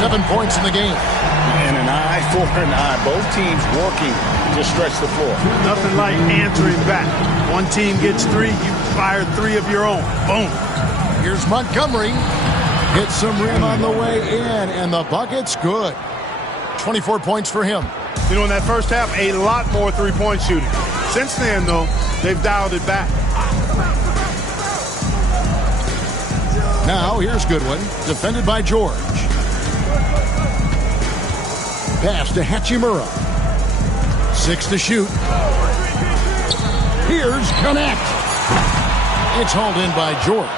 7 points in the game. And an eye for an eye. Both teams working to stretch the floor. Nothing like answering back. One team gets 3, you fire 3 of your own. Boom. Here's Montgomery. Hits some rim on the way in, and the bucket's good. 24 points for him. You know, in that first half, a lot more three-point shooting. Since then, though, they've dialed it back. Now, here's Goodwin, defended by George. Pass to Hachimura. 6 to shoot. Here's Connect. It's hauled in by George.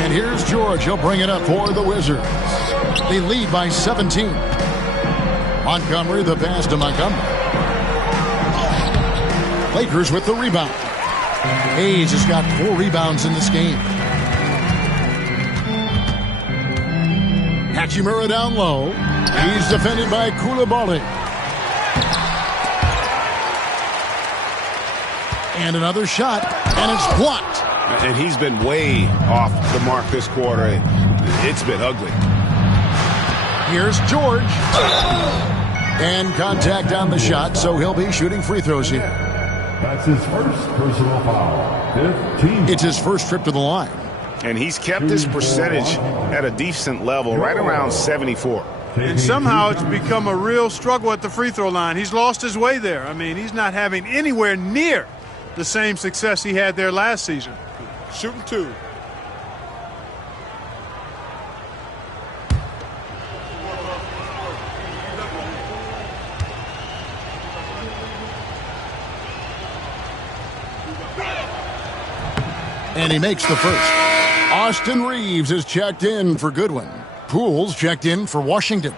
And here's George. He'll bring it up for the Wizards. They lead by 17. Montgomery, the pass to Montgomery. Lakers with the rebound. Hayes has got 4 rebounds in this game. Hachimura down low. He's defended by Koulibaly. And another shot, and it's blocked. And he's been way off the mark this quarter. It's been ugly. Here's George. And contact on the shot, so he'll be shooting free throws here. That's his first personal foul. 15. It's his first trip to the line. And he's kept his percentage at a decent level, right around 74. And somehow it's become a real struggle at the free throw line. He's lost his way there. I mean, he's not having anywhere near the same success he had there last season. Shooting 2. And he makes the first. Austin Reeves is checked in for Goodwin. Pools checked in for Washington.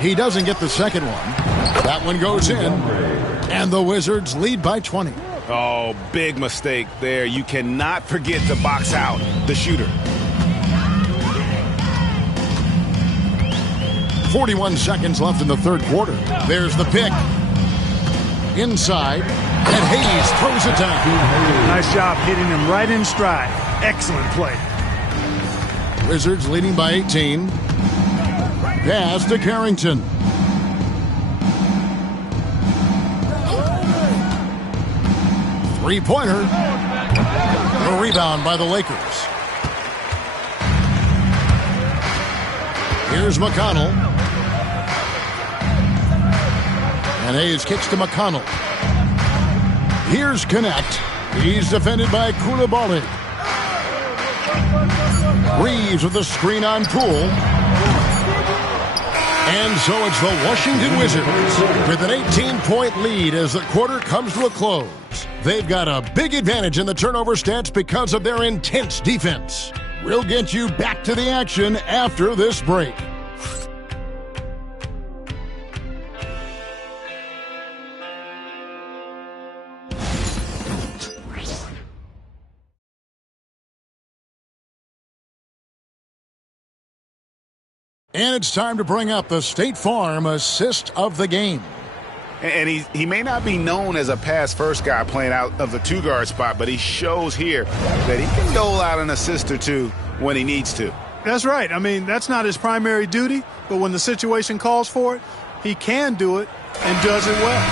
He doesn't get the second one. That one goes in, and the Wizards lead by 20. Oh, big mistake there. You cannot forget to box out the shooter. 41 seconds left in the third quarter. There's the pick. Inside, and Hayes throws it down. Nice job hitting him right in stride. Excellent play. Wizards leading by 18. Pass to Carrington. Three-pointer. A rebound by the Lakers. Here's McConnell. And Hayes kicks to McConnell. Here's Connect. He's defended by Coulibaly. Reeves with a screen on Poole. And so it's the Washington Wizards with an 18-point lead as the quarter comes to a close. They've got a big advantage in the turnover stats because of their intense defense. We'll get you back to the action after this break. And it's time to bring up the State Farm assist of the game. And he may not be known as a pass-first guy playing out of the two-guard spot, but he shows here that he can dole out an assist or two when he needs to. That's right. I mean, that's not his primary duty, but when the situation calls for it, he can do it and does it well.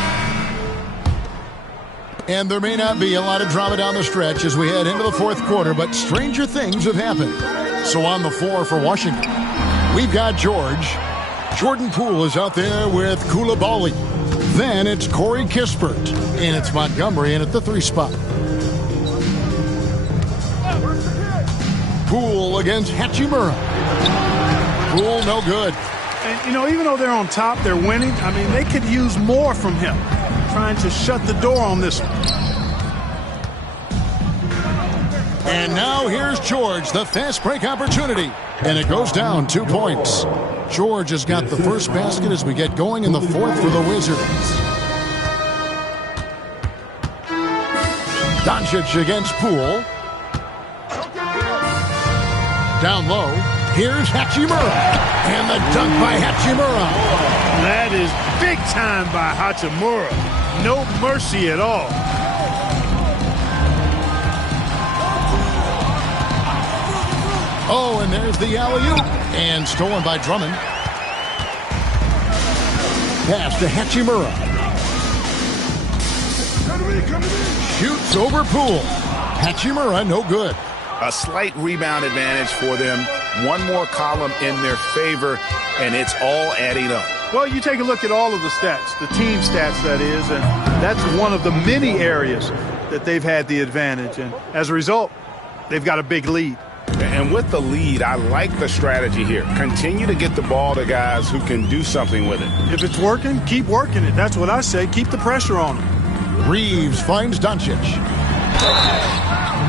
And there may not be a lot of drama down the stretch as we head into the fourth quarter, but stranger things have happened. So on the floor for Washington, we've got George. Jordan Poole is out there with Coulibaly. Then it's Corey Kispert. And it's Montgomery in at the 3 spot. Poole against Hachimura. Poole no good. And, you know, even though they're on top, they're winning. I mean, they could use more from him. Trying to shut the door on this one. And now here's George, the fast break opportunity. And it goes down 2 points. George has got the first basket as we get going in the fourth for the Wizards. Doncic against Poole. Down low. Here's Hachimura. And the dunk by Hachimura. That is big time by Hachimura. No mercy at all. Oh, and there's the alley-oop. And stolen by Drummond. Pass to Hachimura. Shoots over Poole. Hachimura, no good. A slight rebound advantage for them. One more column in their favor, and it's all adding up. Well, you take a look at all of the stats, the team stats, that is, and that's one of the many areas that they've had the advantage. And as a result, they've got a big lead. And with the lead, I like the strategy here. Continue to get the ball to guys who can do something with it. If it's working, keep working it. That's what I say. Keep the pressure on him. Reeves finds Doncic.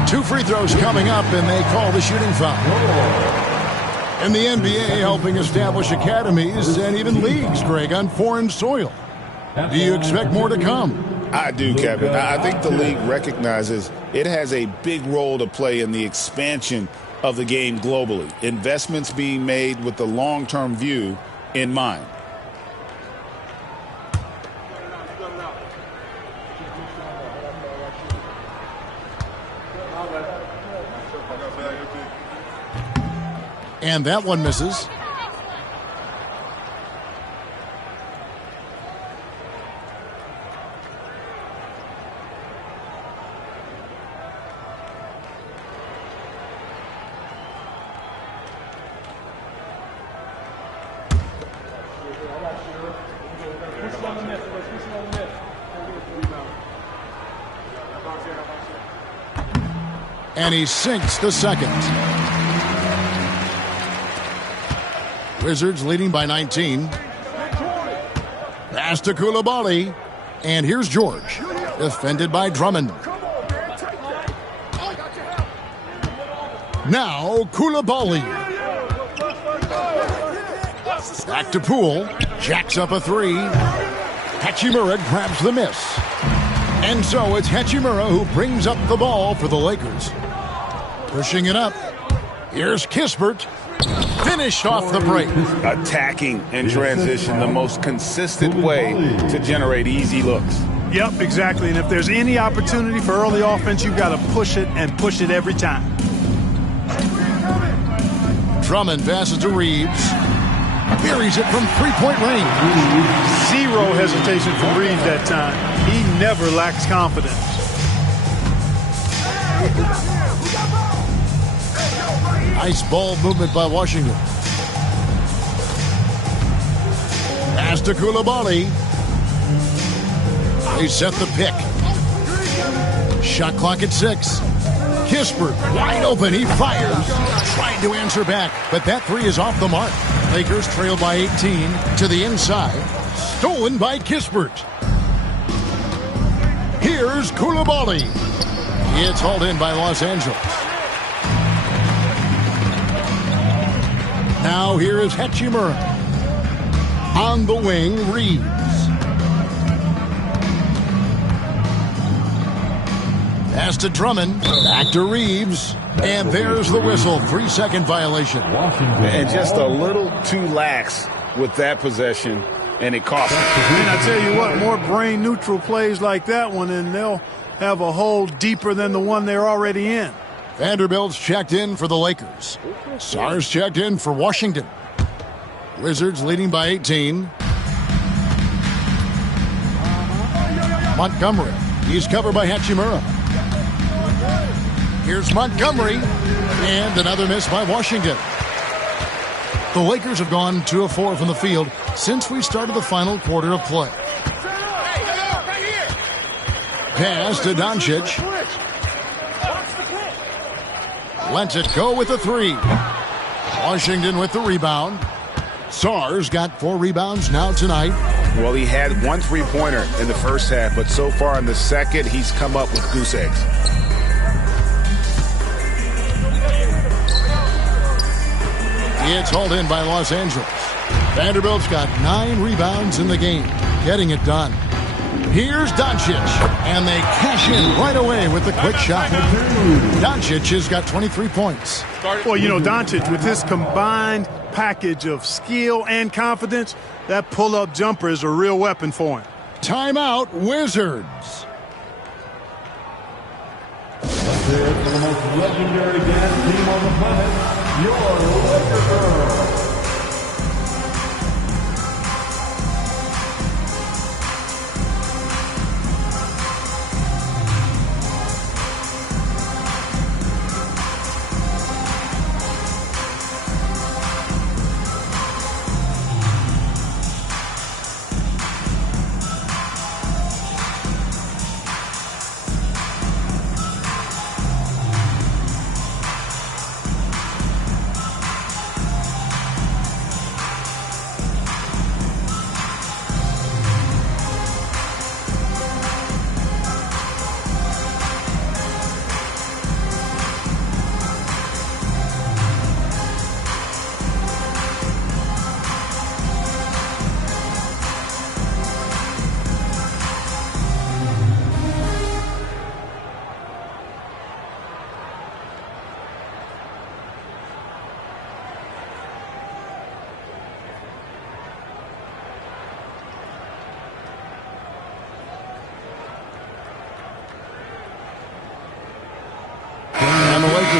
2 free throws coming up, and they call the shooting foul. And the NBA helping establish academies and even leagues, Greg, on foreign soil. Do you expect more to come? I do, Kevin. I think the league recognizes it has a big role to play in the expansion of the game globally. Investments being made with the long-term view in mind. And that one misses. And he sinks the second. Wizards leading by 19. Pass to Coulibaly. And here's George. Defended by Drummond. Now Coulibaly. Back to Poole. Jacks up a 3. Hachimura grabs the miss. And so it's Hachimura who brings up the ball for the Lakers. Pushing it up. Here's Kispert. Finished off the break. Attacking in transition, the most consistent way to generate easy looks. Yep, exactly. And if there's any opportunity for early offense, you've got to push it and push it every time. Drummond passes to Reeves. Buries it from three-point range. Zero hesitation from Reeves that time. He never lacks confidence. Nice ball movement by Washington. Pass to Coulibaly. They set the pick. Shot clock at 6. Kispert wide open. He fires. Tried to answer back, but that three is off the mark. Lakers trail by 18 to the inside. Stolen by Kispert. Here's Coulibaly. It's hauled in by Los Angeles. Now here is Hachimura. On the wing, Reeves. Pass to Drummond. Back to Reeves. And there's the whistle. 3-second violation. And just a little too lax with that possession, and it cost him. And I tell you what, more brain-neutral plays like that one, and they'll have a hole deeper than the one they're already in. Vanderbilt's checked in for the Lakers. Sars checked in for Washington. Wizards leading by 18. Montgomery. He's covered by Hachimura. Here's Montgomery. And another miss by Washington. The Lakers have gone 2 of 4 from the field since we started the final quarter of play. Pass to Doncic. Lets it go with the 3. Washington with the rebound. Sars got 4 rebounds now tonight. Well, he had 1 3-pointer in the first half, but so far in the second, he's come up with goose eggs. It's hauled in by Los Angeles. Vanderbilt's got 9 rebounds in the game, getting it done. Here's Doncic, and they cash in right away with the quick shot. Doncic has got 23 points. Well, you know, Doncic, with his combined package of skill and confidence, that pull-up jumper is a real weapon for him. Timeout, Wizards. That's it for the most legendary dance team on the planet, your Laker Girls.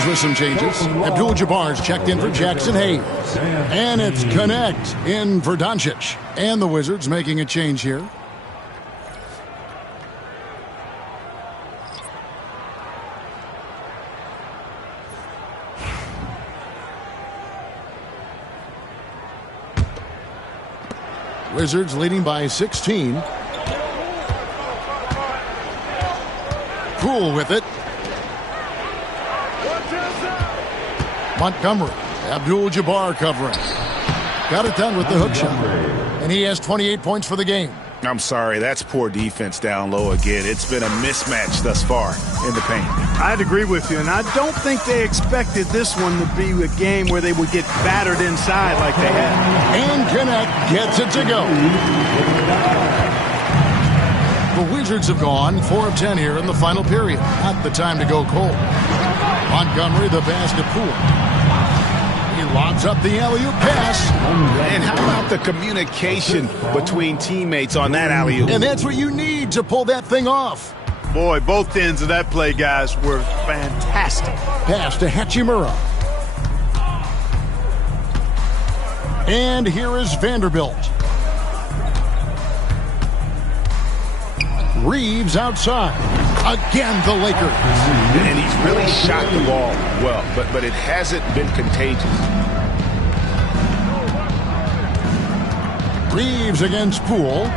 With some changes. Abdul-Jabbar's checked in for Jackson Hayes. And it's Connect in for Doncic. And the Wizards making a change here. Wizards leading by 16. Poole with it. Montgomery. Abdul-Jabbar covering. Got it done with the hook shot. And he has 28 points for the game. I'm sorry, that's poor defense down low again. It's been a mismatch thus far in the paint. I'd agree with you, and I don't think they expected this one to be a game where they would get battered inside like they have. And Connect gets it to go. The Wizards have gone 4 of 10 here in the final period. Not the time to go cold. Montgomery, the pass to Poole. He lobs up the alley-oop pass. And how about the communication between teammates on that alley-oop? And that's what you need to pull that thing off. Boy, both ends of that play, guys, were fantastic. Pass to Hachimura. And here is Vanderbilt. Reeves outside. Again, the Lakers. And he's really shot the ball well, but it hasn't been contagious. Reeves against Poole.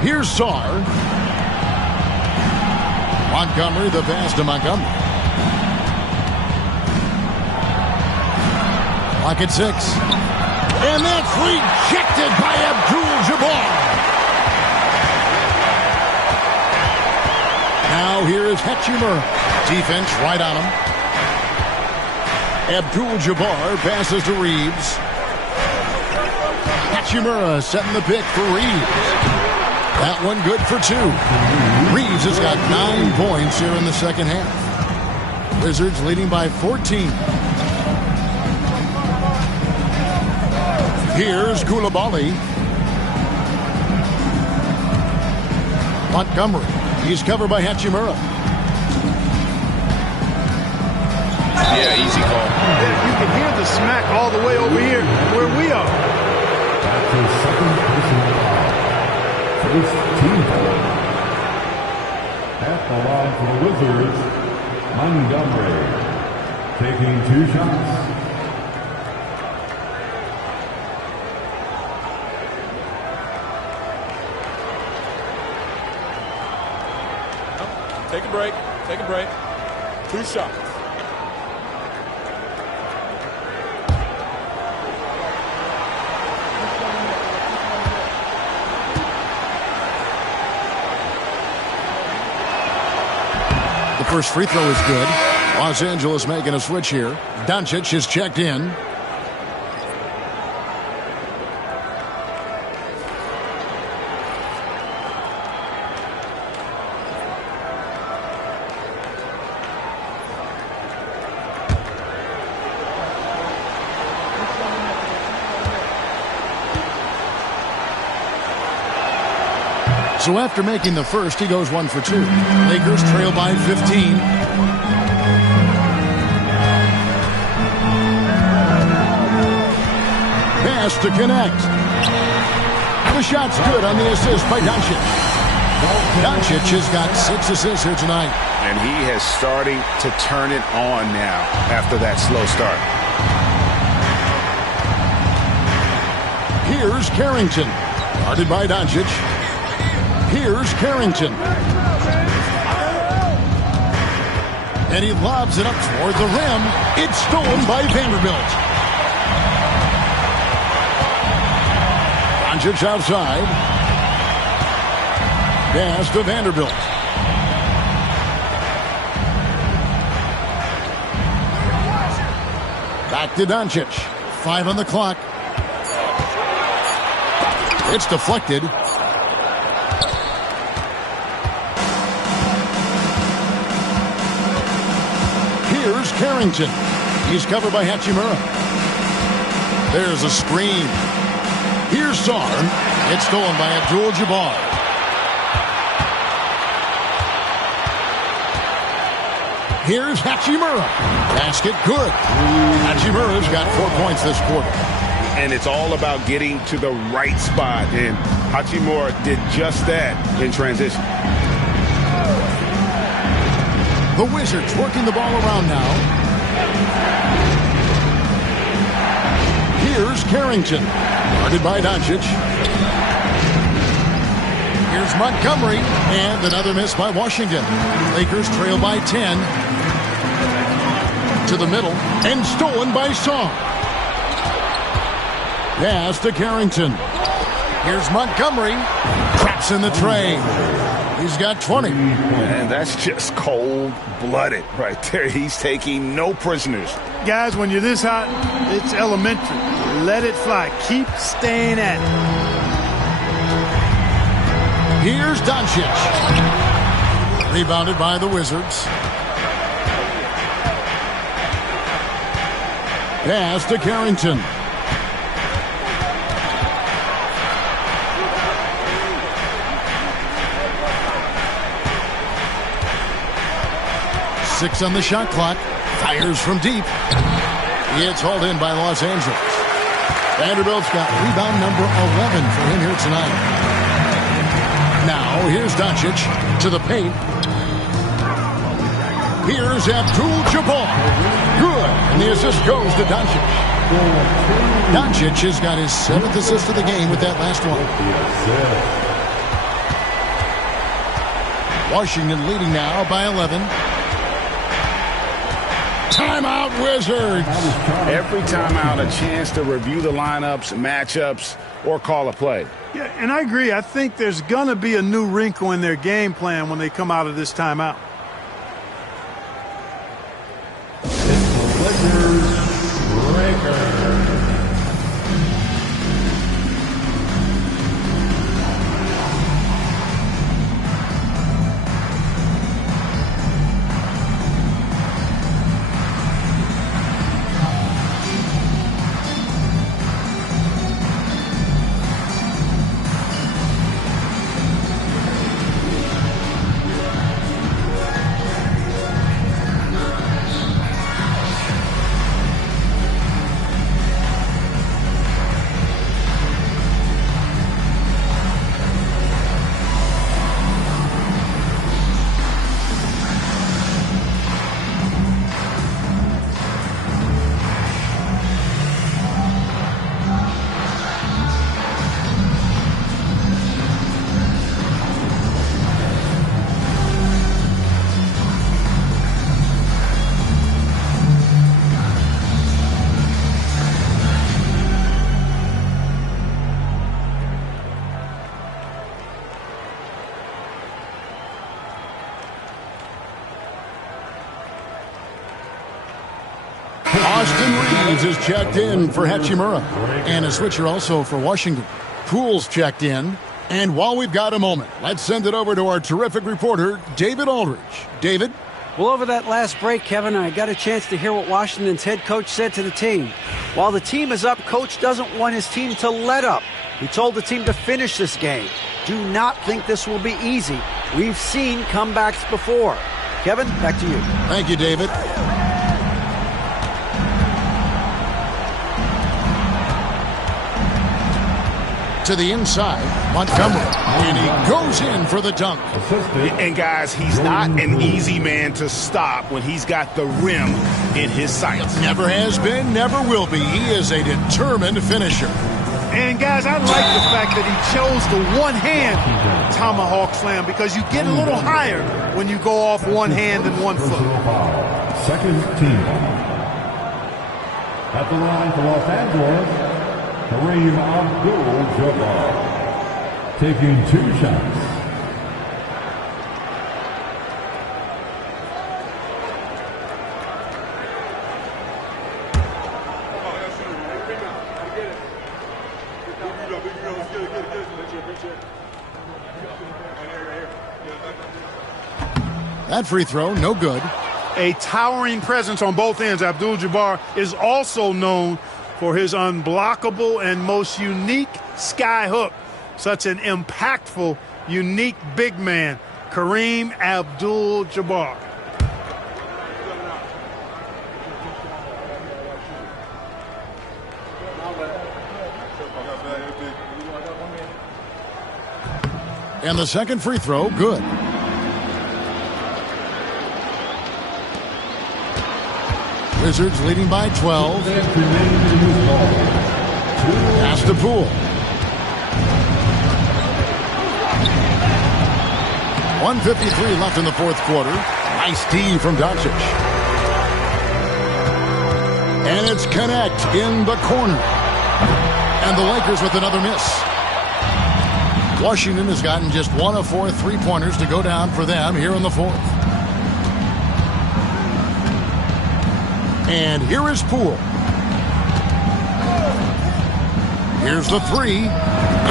Here's Sarr. Montgomery, the pass to Montgomery. Clock at 6. And that's rejected by Abdul-Jabbar. Now here is Hachimura. Defense right on him. Abdul-Jabbar passes to Reeves. Hachimura setting the pick for Reeves. That one good for 2. Reeves has got 9 points here in the second half. Wizards leading by 14. Here's Coulibaly. Montgomery. He's covered by Hachimura. Yeah, easy call. You can hear the smack all the way over here where we are. That's his second personal foul. First team foul. At the line for the Wizards, Montgomery taking 2 shots. Take a break. Take a break. 2 shots. The first free throw is good. Los Angeles making a switch here. Doncic is checked in. So after making the first, he goes 1 for 2. Lakers trail by 15. Pass to connect. The shot's good on the assist by Doncic. Doncic has got 6 assists here tonight. And he has starting to turn it on now after that slow start. Here's Carrington. Guarded by Doncic. Here's Carrington. And he lobs it up toward the rim. It's stolen by Vanderbilt. Doncic outside. Pass to Vanderbilt. Back to Doncic. 5 on the clock. It's deflected. Here's Carrington. He's covered by Hachimura. There's a screen. Here's Sarr. It's stolen by Abdul-Jabbar. Here's Hachimura. Basket good. Hachimura's got 4 points this quarter. And it's all about getting to the right spot. And Hachimura did just that in transition. The Wizards working the ball around now. Here's Carrington. Guarded by Doncic. Here's Montgomery. And another miss by Washington. Lakers trail by 10. To the middle. And stolen by Sarr. Pass to Carrington. Here's Montgomery. Traps in the tray. He's got 20. And that's just cold-blooded right there. He's taking no prisoners. Guys, when you're this hot, it's elementary. Let it fly. Keep staying at it. Here's Doncic. Rebounded by the Wizards. Pass to Carrington. Six on the shot clock. Fires from deep. It's hauled in by Los Angeles. Vanderbilt's got rebound number 11 for him here tonight. Now, here's Doncic to the paint. Here's Abdul-Jabbar. Good. And the assist goes to Doncic. Doncic has got his 7th assist of the game with that last one. Washington leading now by 11. Timeout, Wizards. Every timeout, a chance to review the lineups, matchups, or call a play. Yeah, and I agree. I think there's going to be a new wrinkle in their game plan when they come out of this timeout. Austin Reeves is checked in for Hachimura. And a switcher also for Washington. Poole's checked in. And while we've got a moment, let's send it over to our terrific reporter, David Aldridge. David? Well, over that last break, Kevin, I got a chance to hear what Washington's head coach said to the team. While the team is up, coach doesn't want his team to let up. He told the team to finish this game. Do not think this will be easy. We've seen comebacks before. Kevin, back to you. Thank you, David. To the inside, Montgomery, and he goes in for the dunk. And guys, he's not an easy man to stop when he's got the rim in his sights. Never has been, never will be. He is a determined finisher. And guys, I like the fact that he chose the one-hand tomahawk slam because you get a little higher when you go off one hand and 1 foot. Second team. At the line for Los Angeles, Kareem Abdul-Jabbar taking 2 shots. That free throw, no good. A towering presence on both ends. Abdul-Jabbar is also known for his unblockable and most unique sky hook. Such an impactful, unique big man, Kareem Abdul-Jabbar. And the second free throw, good. Wizards leading by 12. Pass to Poole. 1:53 left in the fourth quarter. Nice D from Doncic. And it's Connect in the corner. And the Lakers with another miss. Washington has gotten just 1 of 4 3-pointers to go down for them here in the fourth. And here is Poole. Here's the 3.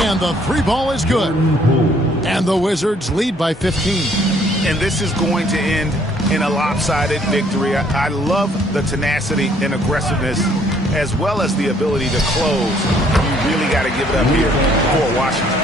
And the 3 ball is good. And the Wizards lead by 15. And this is going to end in a lopsided victory. I love the tenacity and aggressiveness as well as the ability to close. You really got to give it up here for Washington.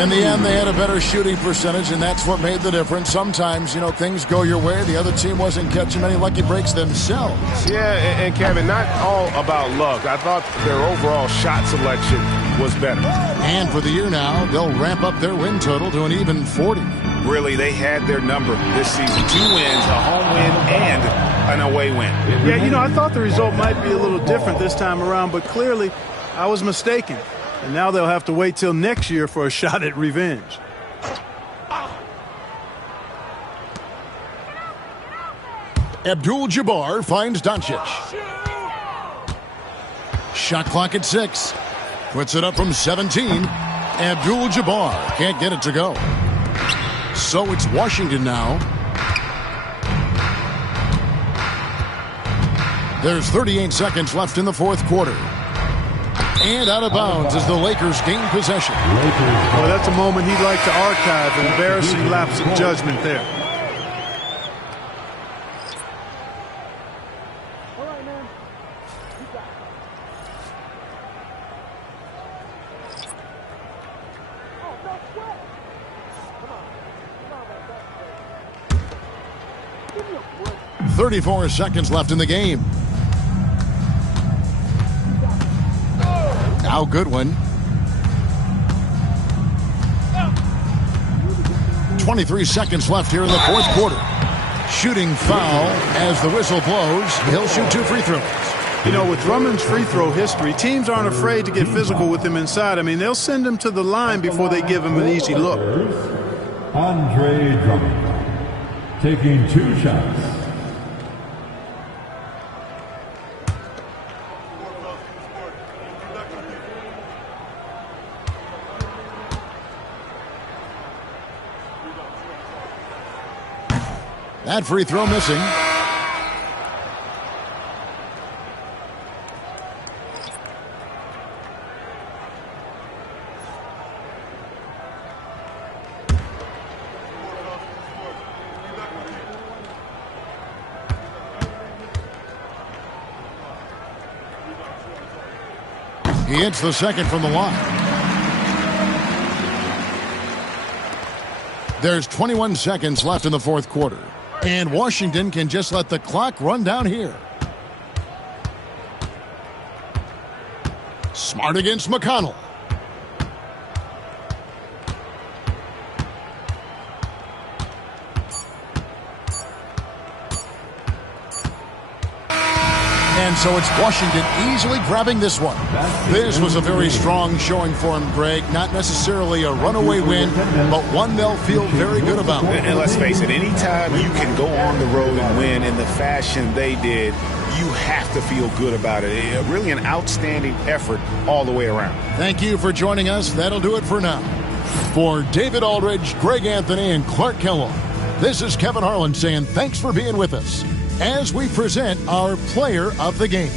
In the end, they had a better shooting percentage, and that's what made the difference. Sometimes, you know, things go your way. The other team wasn't catching many lucky breaks themselves. Yeah, and Kevin, not all about luck. I thought their overall shot selection was better. And for the year now, they'll ramp up their win total to an even 40. Really, they had their number this season. 2 wins, a home win, and an away win. Yeah, I thought the result might be a little different this time around, but clearly I was mistaken. And now they'll have to wait till next year for a shot at revenge. Abdul-Jabbar finds Doncic. Shot clock at 6. Puts it up from 17. Abdul-Jabbar can't get it to go. So it's Washington now. There's 38 seconds left in the fourth quarter. And out of bounds as the Lakers gain possession. Well, that's a moment he'd like to archive. An embarrassing lapse of judgment there. Come on. 34 seconds left in the game. Now Goodwin. 23 seconds left here in the fourth quarter. Shooting foul as the whistle blows. He'll shoot 2 free throws. With Drummond's free throw history, teams aren't afraid to get physical with him inside. I mean, they'll send him to the line before they give him an easy look. Andre Drummond taking 2 shots. That free throw missing. He hits the second from the line. There's 21 seconds left in the fourth quarter. And Washington can just let the clock run down here. Smart against McConnell. And so it's Washington easily grabbing this one. This was a very strong showing for him, Greg. Not necessarily a runaway win, but one they'll feel very good about. And let's face it, anytime you can go on the road and win in the fashion they did, you have to feel good about it. Really an outstanding effort all the way around. Thank you for joining us. That'll do it for now. For David Aldridge, Greg Anthony, and Clark Kellogg, this is Kevin Harlan saying thanks for being with us as we present our player of the game.